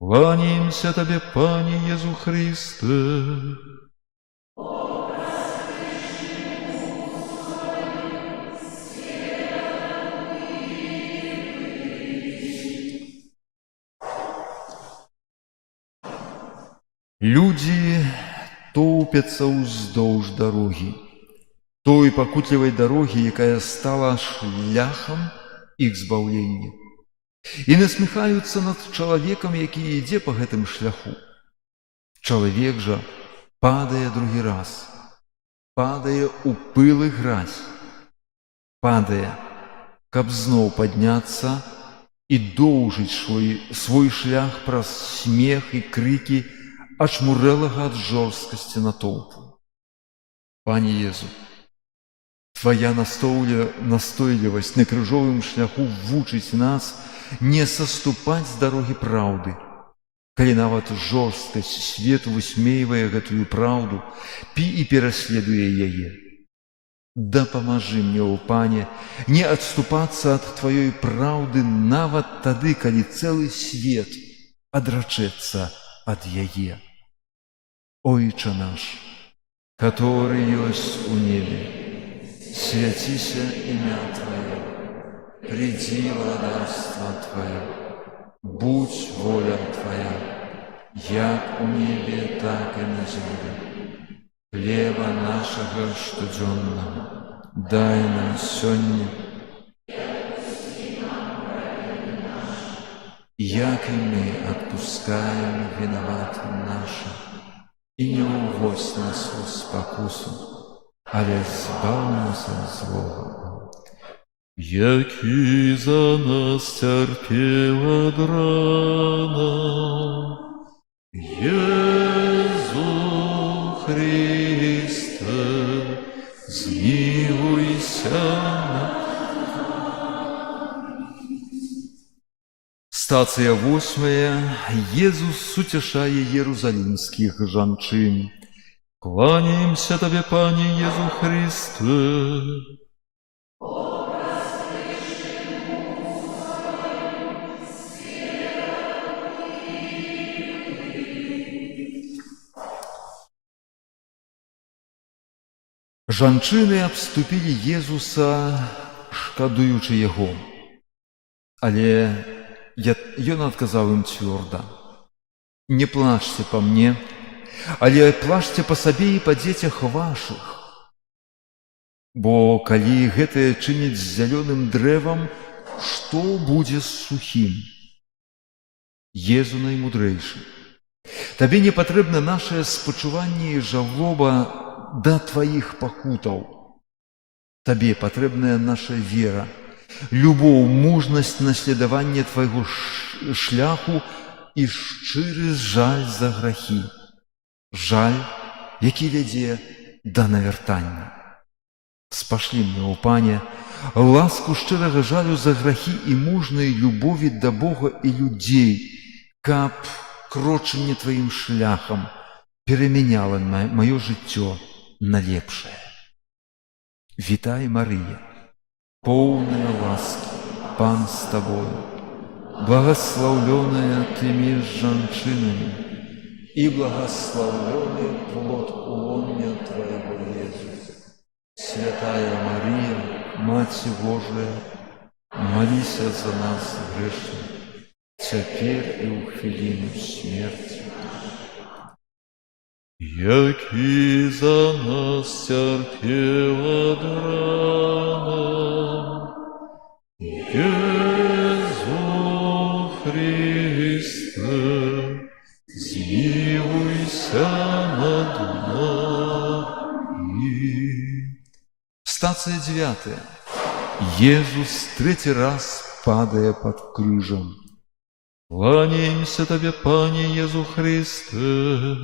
Кланяемся Табе, Пане Езу Христе. Людзі тоўпяцца ўздоўж дарогі, той пакутлівай дарогі, якая стала шляхам іх збаўлення, і насміхаюцца над чалавекам, які ідзе па гэтым шляху. Чалавек жа падае другі раз, падае ў пыл і гразь, падае, каб зноў падняцца і доўжыць свой шлях праз смех і крыкі ачмурэлага ад жорсткасці натоўпу. Пане Езу, Твая настойлівасць на крыжовым шляху вучыць нас не саступаць з дарогі праўды. Калі нават жорсткасць свету высмейвае гэтую праўду, пі і пераследуе яе. Дапамажы мне, о Пане, не адступацца ад Тваёй праўды нават тады, калі цэлы свет адрачэцца ад яе. Ойча наш, который ёсць у небе, свяціся імя Твое, приди владарство Твое, будь воля Твоя, як у небе, так и на земле. Хлеба нашего штодзённого дай нам сёння, як и мы отпускаем виноватым нашим, и не уводь нас в спокусу, але збав нас от злого. Які за нас терпів од рана, Єзу Христе, змилуйся над. Стацыя 8. Езус суцяшае єрусалімскіх жанчын. Кланяемся Табе, Пане Езу Христе. Жанчыны абступілі Езуса, шкадуючы яго. Але ён адказаў ім цвёрда: «Не плачце па мне, але плачце па сабе і па дзецях вашых. Бо калі гэтае чыніць з зялёным дрэвам, што будзе з сухім? Езу наймудрэйшы, Табе не патрэбна нашае спачуванне і жалоба да Тваіх пакутаў. Табе патрэбная наша вера, любоў, мужнасць наследавання Твайго шляху і шчыры жаль за грахі. Жаль, які вядзе да навяртання. Спашлі мне, о Пане, ласку шчырага жалю за грахі і мужнай любові да Бога і людзей, каб крочанне Тваім шляхам перамяняла маё жыццё на лепшае. Вітай, Марыя, поўная ласкі, Пан з Табою, благословленная Ты між жанчынамі, и благословленный плод лона Твоего, Иисус. Святая Мария, Матерь Божия, молись за нас грешных, теперь и в хвилину смерти. Які за нас терпів од рана, Єзу Христе, змилуйся над нами. Стацыя 9. Иисус третий раз падая под крыжом. Кланяемся Тебе, Пане Иисус Христе.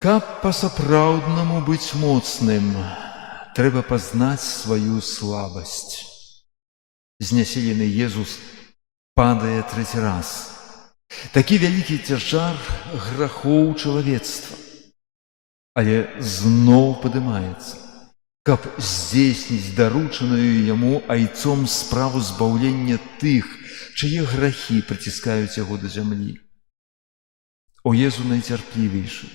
Каб па-сапраўднаму быць моцным, трэба пазнаць сваю слабасць. Знясілены Езус падае трэці раз. Такі вялікі цяжар грахоў чалавецтва, але зноў падымаецца, каб здзейсніць даручаную яму айцом справу збаўлення тых, чые грахі прыціскаюць яго да зямлі. О Езу найцярплівейшы,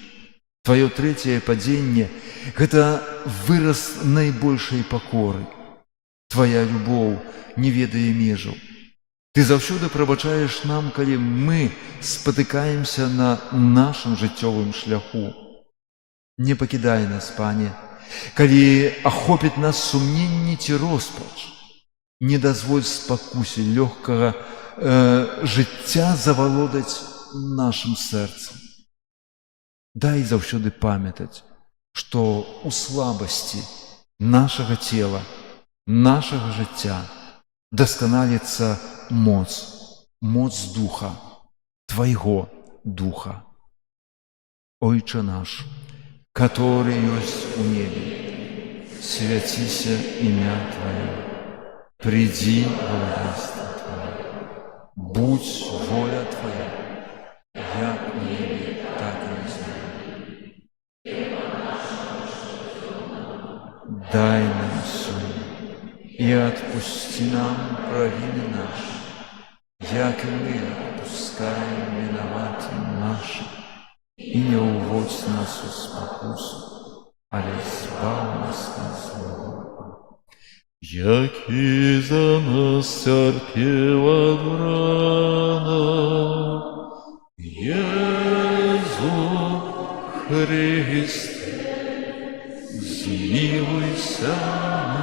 Твоё трэцяе падзенне – гэта выраз найбольшай пакоры. Твоя любоў не ведае межаў. Ты заўсёды прабачаеш нам, калі мы спатыкаемся на нашым жыццёвым шляху. Не пакідай нас, Пане, калі ахопіць нас сумненне ці роспач. Не дазволь спакусе лёгкага жыцця завалодаць нашым сэрцам. Дай заўсёды памятаць, што ў слабасці нашага цела, нашага жыцця дасканаліцца моц духа, Твайго духа. Ойче наш, который ёсць у небе, свяціся імя Твоё, приди воля Твоя, будь воля Твоя, як у небе, так и на земле. Дай нам сёння и отпусти нам провины наши, як и мы отпускаем виноватым нашим, и не уводь нас в спокусу, але избавь нас от злого. Яки за нас терпел от рана, Иисус Христе, змилуйся нам.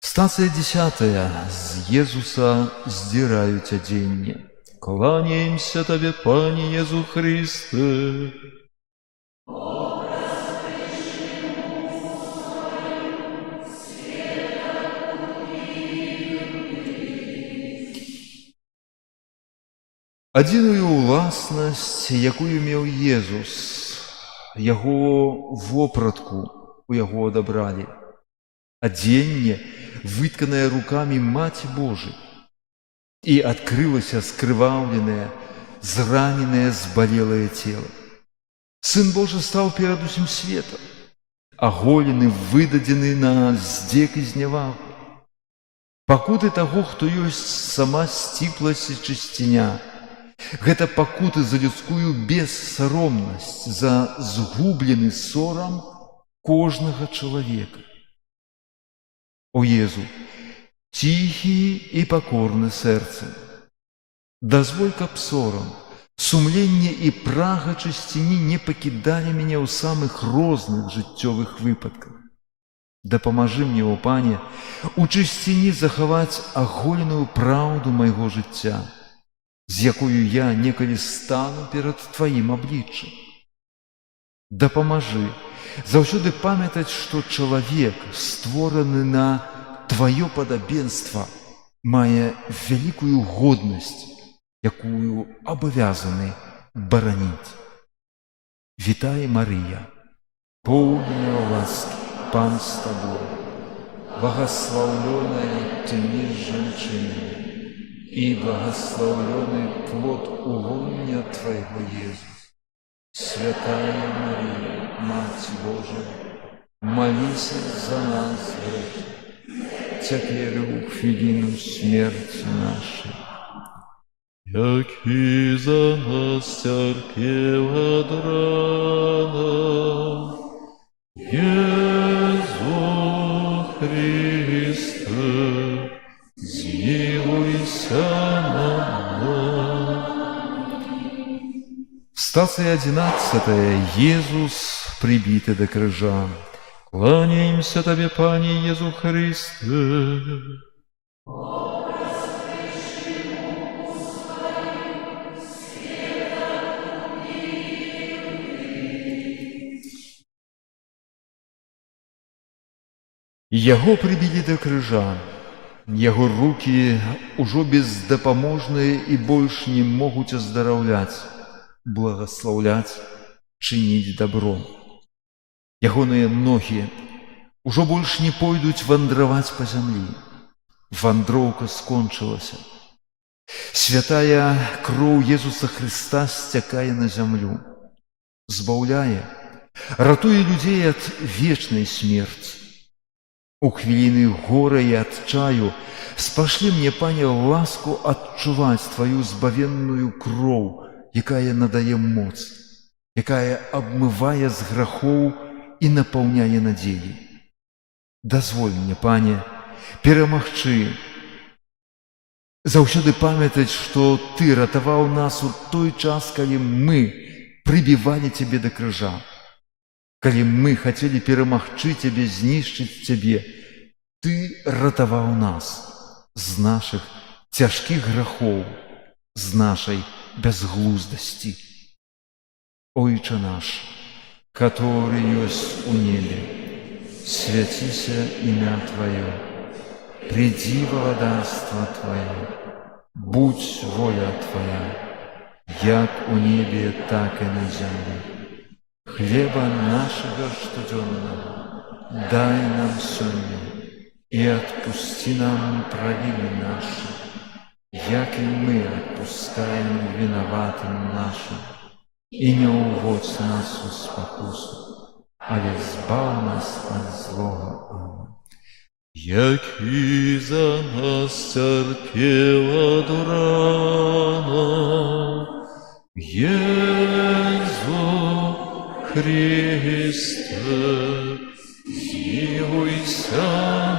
Стацыя 10. З Езуса здзіраюць адзенне. Кланяемся Табе, Пане Иисус Христе. Адзіную ўласнасць, якую меў Езус, яго вопратку у яго адабралі. Адзенне, вытканае рукамі Маці Божай, і адкрылася скрываўленае, зраненае, збалелае цела. Сын Божы стаў перад усім светам, аголены, выдадзены на здзек і знявагу. Пакуты таго, хто ёсць сама сціпласць і чысціня, гэта пакуты за людскую бессаромнасць, за згублены сорам кожнага чалавека. О Езу, ціхі і пакорны сэрцам, дазволь, каб сорам, сумленне і прага чысціні не пакідалі мяне ў самых розных жыццёвых выпадках. Дапамажы мне, о Пане, у чысціні захаваць аголеную праўду майго жыцця, з якою я некалі стану перад Тваім абліччам. Дапамажы заўсёды памятаць, што чалавек, створаны на Тваё падабенства, мае вялікую годнасць, якую абавязаны бараніць. Вітай, Марыя, поўная ласкі, Пан з Табой, благословленная Ты між жанчынамі, и благословленный плод улонья Твоего, Иисус. Святая Мария, Мать Божия, молись за нас, грешных, теперь в хвилину смерти нашей. Яки за нас терпел от рана, Иисус Христе, змилуйся над нами. Стацыя 11. Езус прибіты да крыжа. Кланяемся Тебе, Пане Иисус Христе. Яго прыбілі да крыжа, яго рукі ўжо бездапаможныя і больш не могуць аздараўляць, благаслаўляць, чыніць дабро. Ягоныя ногі ўжо больш не пойдуць вандраваць па зямлі. Вандроўка скончылася. Святая кроў Езуса Хрыста сцякае на зямлю, збаўляе, ратуе людзей ад вечнай смерці. У хвіліны гора і адчаю спашлі мне, Пане, ласку адчуваць Тваю збавенную кроў, якая надае моц, якая абмывае з грахоў і напаўняе надзеі. Дазволь мне, Пане, перамагчы, заўсёды памятаць, што Ты ратаваў нас у той час, калі мы прыбівалі Цябе да крыжа. Калі мы хацелі перамагчы Цябе, знішчыць Цябе, Ты ратаваў нас з нашых цяжкіх грахоў, з нашай бязглуздасці. Ойча наш, который ёсць у небе, свяціся імя Твоё, приди владарство Твое, будь воля Твоя, як у небе, так и на земле. Хлеба нашего штоденного дай нам сегодня, и отпусти нам провины наши, як и мы отпускаем виноватым нашим, и не уводь нас в спокусу, але збав нас от злого. Аминь. Яки за нас терпела до рана, Езу Христе, змилуйся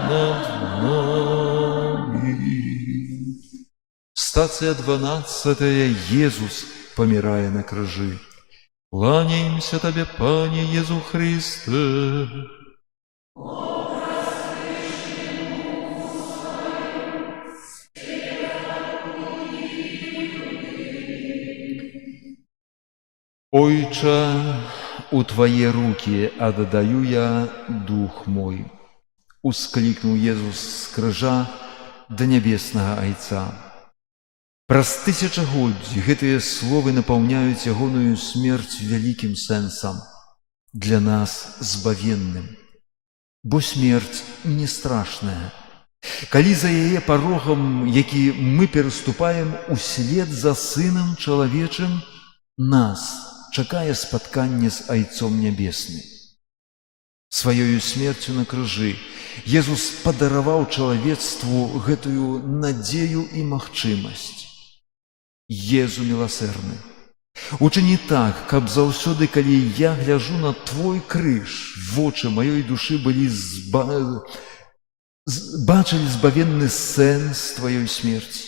над нами. Стация 12. Иисус, помирая на крыжи. Кланяемся Тебе, Пане Иисус Христе. Ойча, у Твои руки отдаю я дух мой. Ускликнул Иисус с крыжа до небесного Айца. Праз тысячагоддзі гэтыя словы напаўняюць ягоную смерць вялікім сэнсам, для нас збавенным. Бо смерць не страшная. Калі за яе парогам, які мы пераступаем услед за Сынам Чалавечым, нас чакае спатканне з Айцом Нябесным. Сваёю смерцю на крыжы Езус падараваў чалавецтву гэтую надзею і магчымасць. Езу міласэрны, учыні так, каб заўсёды, калі я гляжу на Твой крыж, вочы маёй душы былі бачылі збавенны сэнс Тваёй смерці.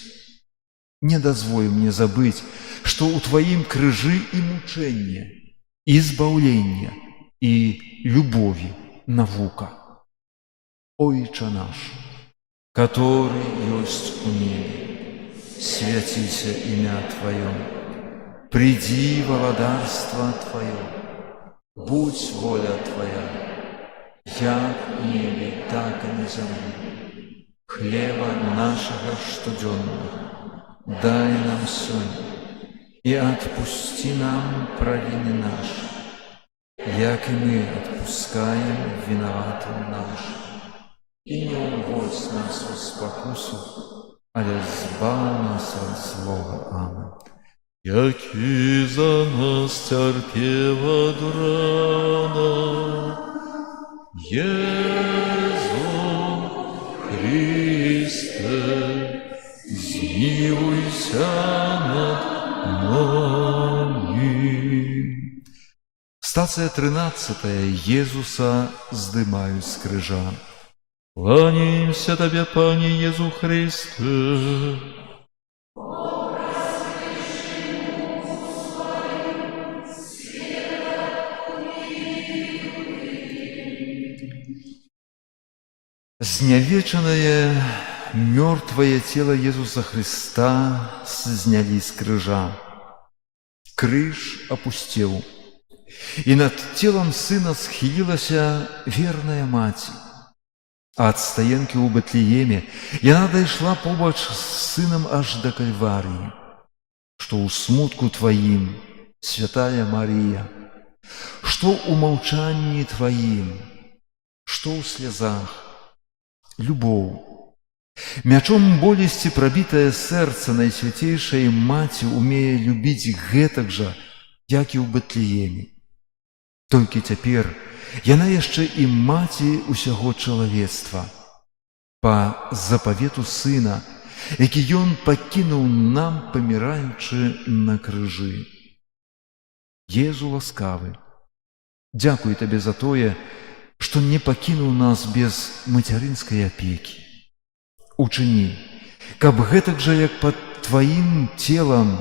Не дазволь мне забыць, што ў Тваім крыжы і мучэнне, і збаўлення, і любові навука. Ойча наш, который ёсць у небе, святися имя Твое, приди владарство Твое, будь воля Твоя, як в небе, так и на земле. Хлеба нашего штоденного дай нам сегодня, и отпусти нам провины наши, як и мы отпускаем виноватым нашим. И не уводь нас в спокусу, але збав нас от злого. Аминь. Яки за нас терпела до рана, Езу Христе, змилуйся над нами. Стация 13. Иисуса здымают с крыжа. Кланяемся Тебе, Пане Иисус Христе. Знявечанае мёртвае цела Езуса Христа знялі з крыжа. Крыж апусцеў, і над целам сына схілілася верная маці. А ад стаенкі ў Бэтлееме яна дайшла побач з сынам аж да Кальварыі, што ў смутку тваім, святая Марія, што ў маўчанні тваім, што ў слязах, любоў. Мячом болесці прабітае сэрца Найсвяцейшай Маці умее любіць гэтак жа, як і ў Бэтлееме. Толькі цяпер яна яшчэ і маці ўсяго чалавецтва. Па запавету сына, які ён пакінуў нам, паміраючы на крыжы. Езу ласкавы, дзякуй табе за тое, што не пакінуў нас без мацярынскай апекі. Учыні, каб гэтак жа, як пад тваім целам,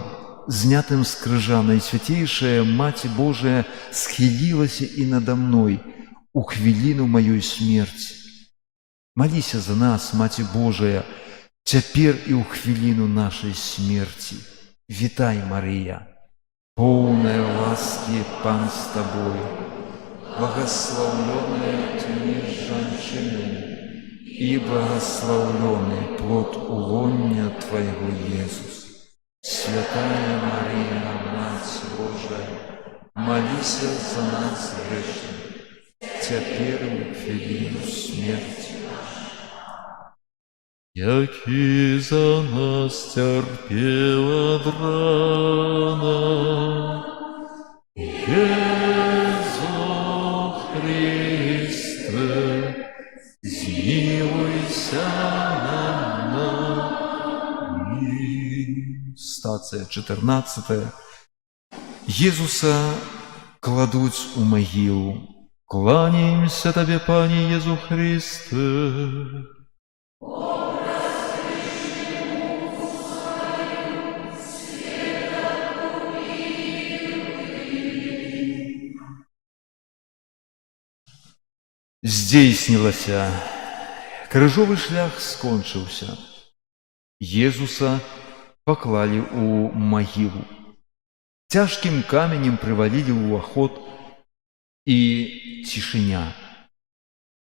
знятым з крыжа, Найсвяцейшая Маці Божая схілілася і надо мной у хвіліну маёй смерці. Маліся за нас, Маці Божая, цяпер і ў хвіліну нашай смерці. Вітай, Марыя, поўная ласкі, Пан з табою, благословленная ты між жанчынамі, и благословленный плод улоння Твоего, Иисус. Святая Мария, Мать Божия, молись за нас грешных, теперь и в хвилину смерти. Яки за нас терпела драна, Иисус Христе, змилуйся над нами. Стацыя 14. Езуса кладуць у магілу. Кланяемся Табе, Пане Езу Христе. Здзейснілася. Крыжовы шлях скончыўся. Езуса паклалі ў магілу. Цяжкім каменем прывалілі ў ўваход, і цішыня.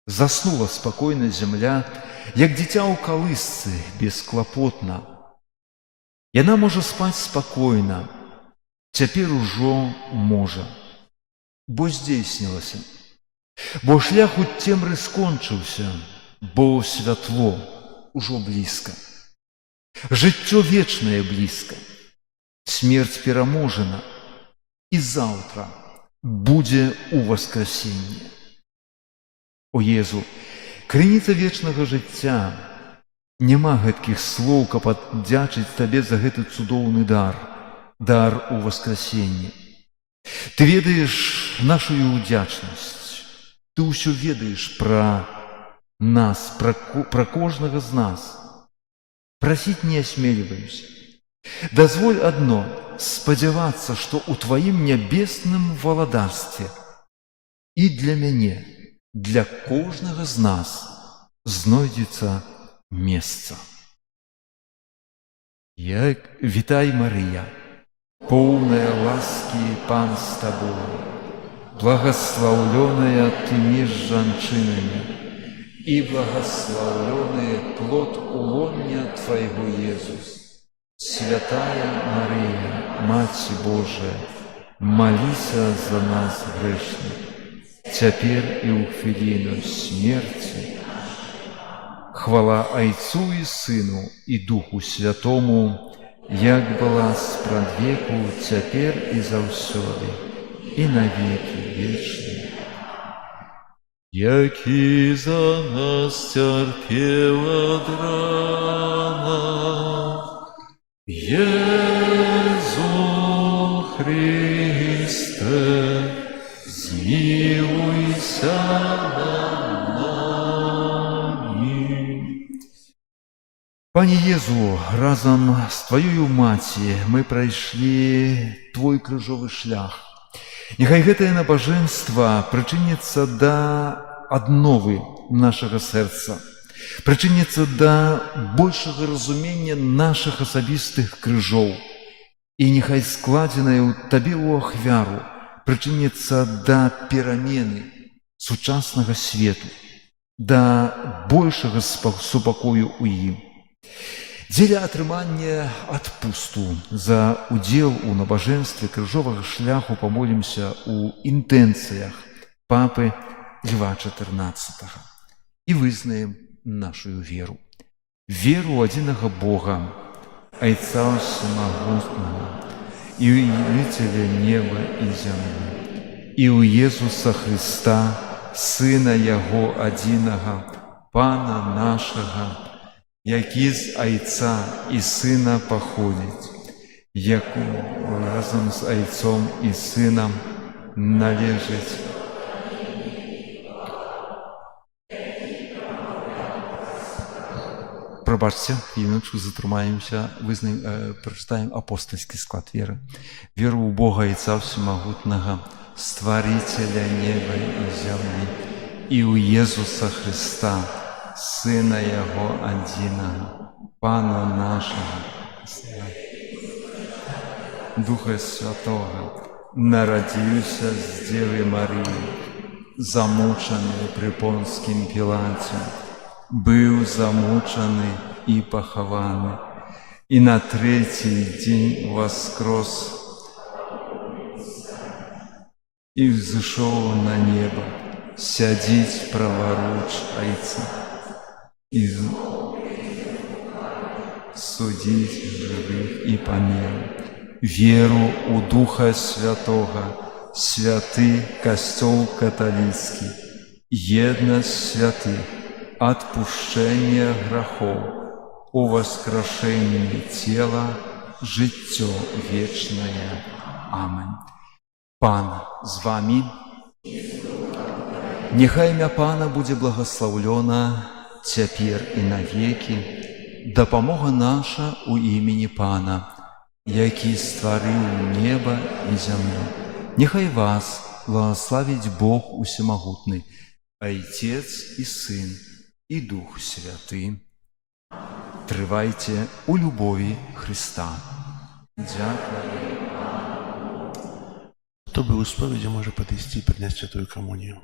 Заснула спакойна зямля, як дзіця ў калысцы, бесклапотна. Яна можа спаць спакойна, цяпер ужо можа, бо здзейснілася. Бо шлях у цемры скончыўся, бо святло ўжо блізка. Жыццё вечнае блізка. Смерць пераможана, і заўтра будзе ўваскрасенне. О Езу, крыніца вечнага жыцця, няма гэткіх слоў, каб аддзячыць Табе за гэты цудоўны дар, дар ўваскрасення. Ты ведаеш нашую ўдзячнасць. Ты ўсё ведаеш пра нас, пра кожнага з нас. Прасіць не асмеліваемся. Дазволь адно спадзявацца, што ў Тваім нябесным валадарстве і для мяне, для кожнага з нас знойдзецца месца. Вітай, Марыя, поўная ласкі, Пан з Табою, благословленная ты між жанчынамі, и благословленный плод улоння Твоего, Иисус. Святая Мария, Мать Божия, молися за нас грешных, теперь и у хвилину смерти. Хвала Отцу и Сыну и Духу Святому, як была спрадвеку, теперь и заўсёды, и навеки вечные. Яки за нас терпела драна, Езу Христе, змилуйся над нами. Пане Езу, разом з Твоёю Маці мы прайшлі Твой крыжовы шлях. Няхай гэтае набажэнства прычыніцца да адновы нашага сэрца, прычыніцца да большага разумення нашых асабістых крыжоў. І няхай складзеная ў табе ў ахвяру прычыніцца да перамены сучаснага свету, да большага супакою ў ім. Дзеля атрымання адпусту за удзел у набажэнстве крыжовага шляху памолімся ў інтэнцыях папы Льва XIV і вызнаем нашу веру. Веру ў адзінага Бога, Айца Всемагутнага, і ў Іліцеля неба і зямлі, і ў Езуса Христа, Сына Яго адзінага, Пана нашага, які з Айца і Сына паходзіць, якому разам з Айцом і Сынам належыць. Прабачце, хвіліночку затрымаемся, прачытаем апостальскі склад веры. Веру ў Бога Айца Всемагутнага, Стварителя неба і зямлі, і ў Езуса Христа, Сына Яго адзінага, Пана нашага, Духа Святога, нарадзіўся з Дзевы Марыі, замучаны пры Понскім Пілаце, быў замучаны і пахаваны, і на трэці дзень воскрос і взышоў на неба, сядзіць праворуч Айца і судзіць жывых і памерлых. Веру ў Духа Святога, святы Касцёл каталіцкі, еднасць святых, адпушчэнне грахоў, уваскрашэнне цела, жыццё вечнае. Амінь. Пан з вамі. Няхай імя Пана будзе благаслаўлёна цяпер і навекі. Дапамога наша ў імені Пана, які стварыў неба і зямлю. Няхай вас благаславіць Бог усемагутны, Айцец і Сын, і Дух Святы. Трывайце у любові Христа. Дзякуй. Хто быў у споведзі, можа падысці і прыняць святую камунію.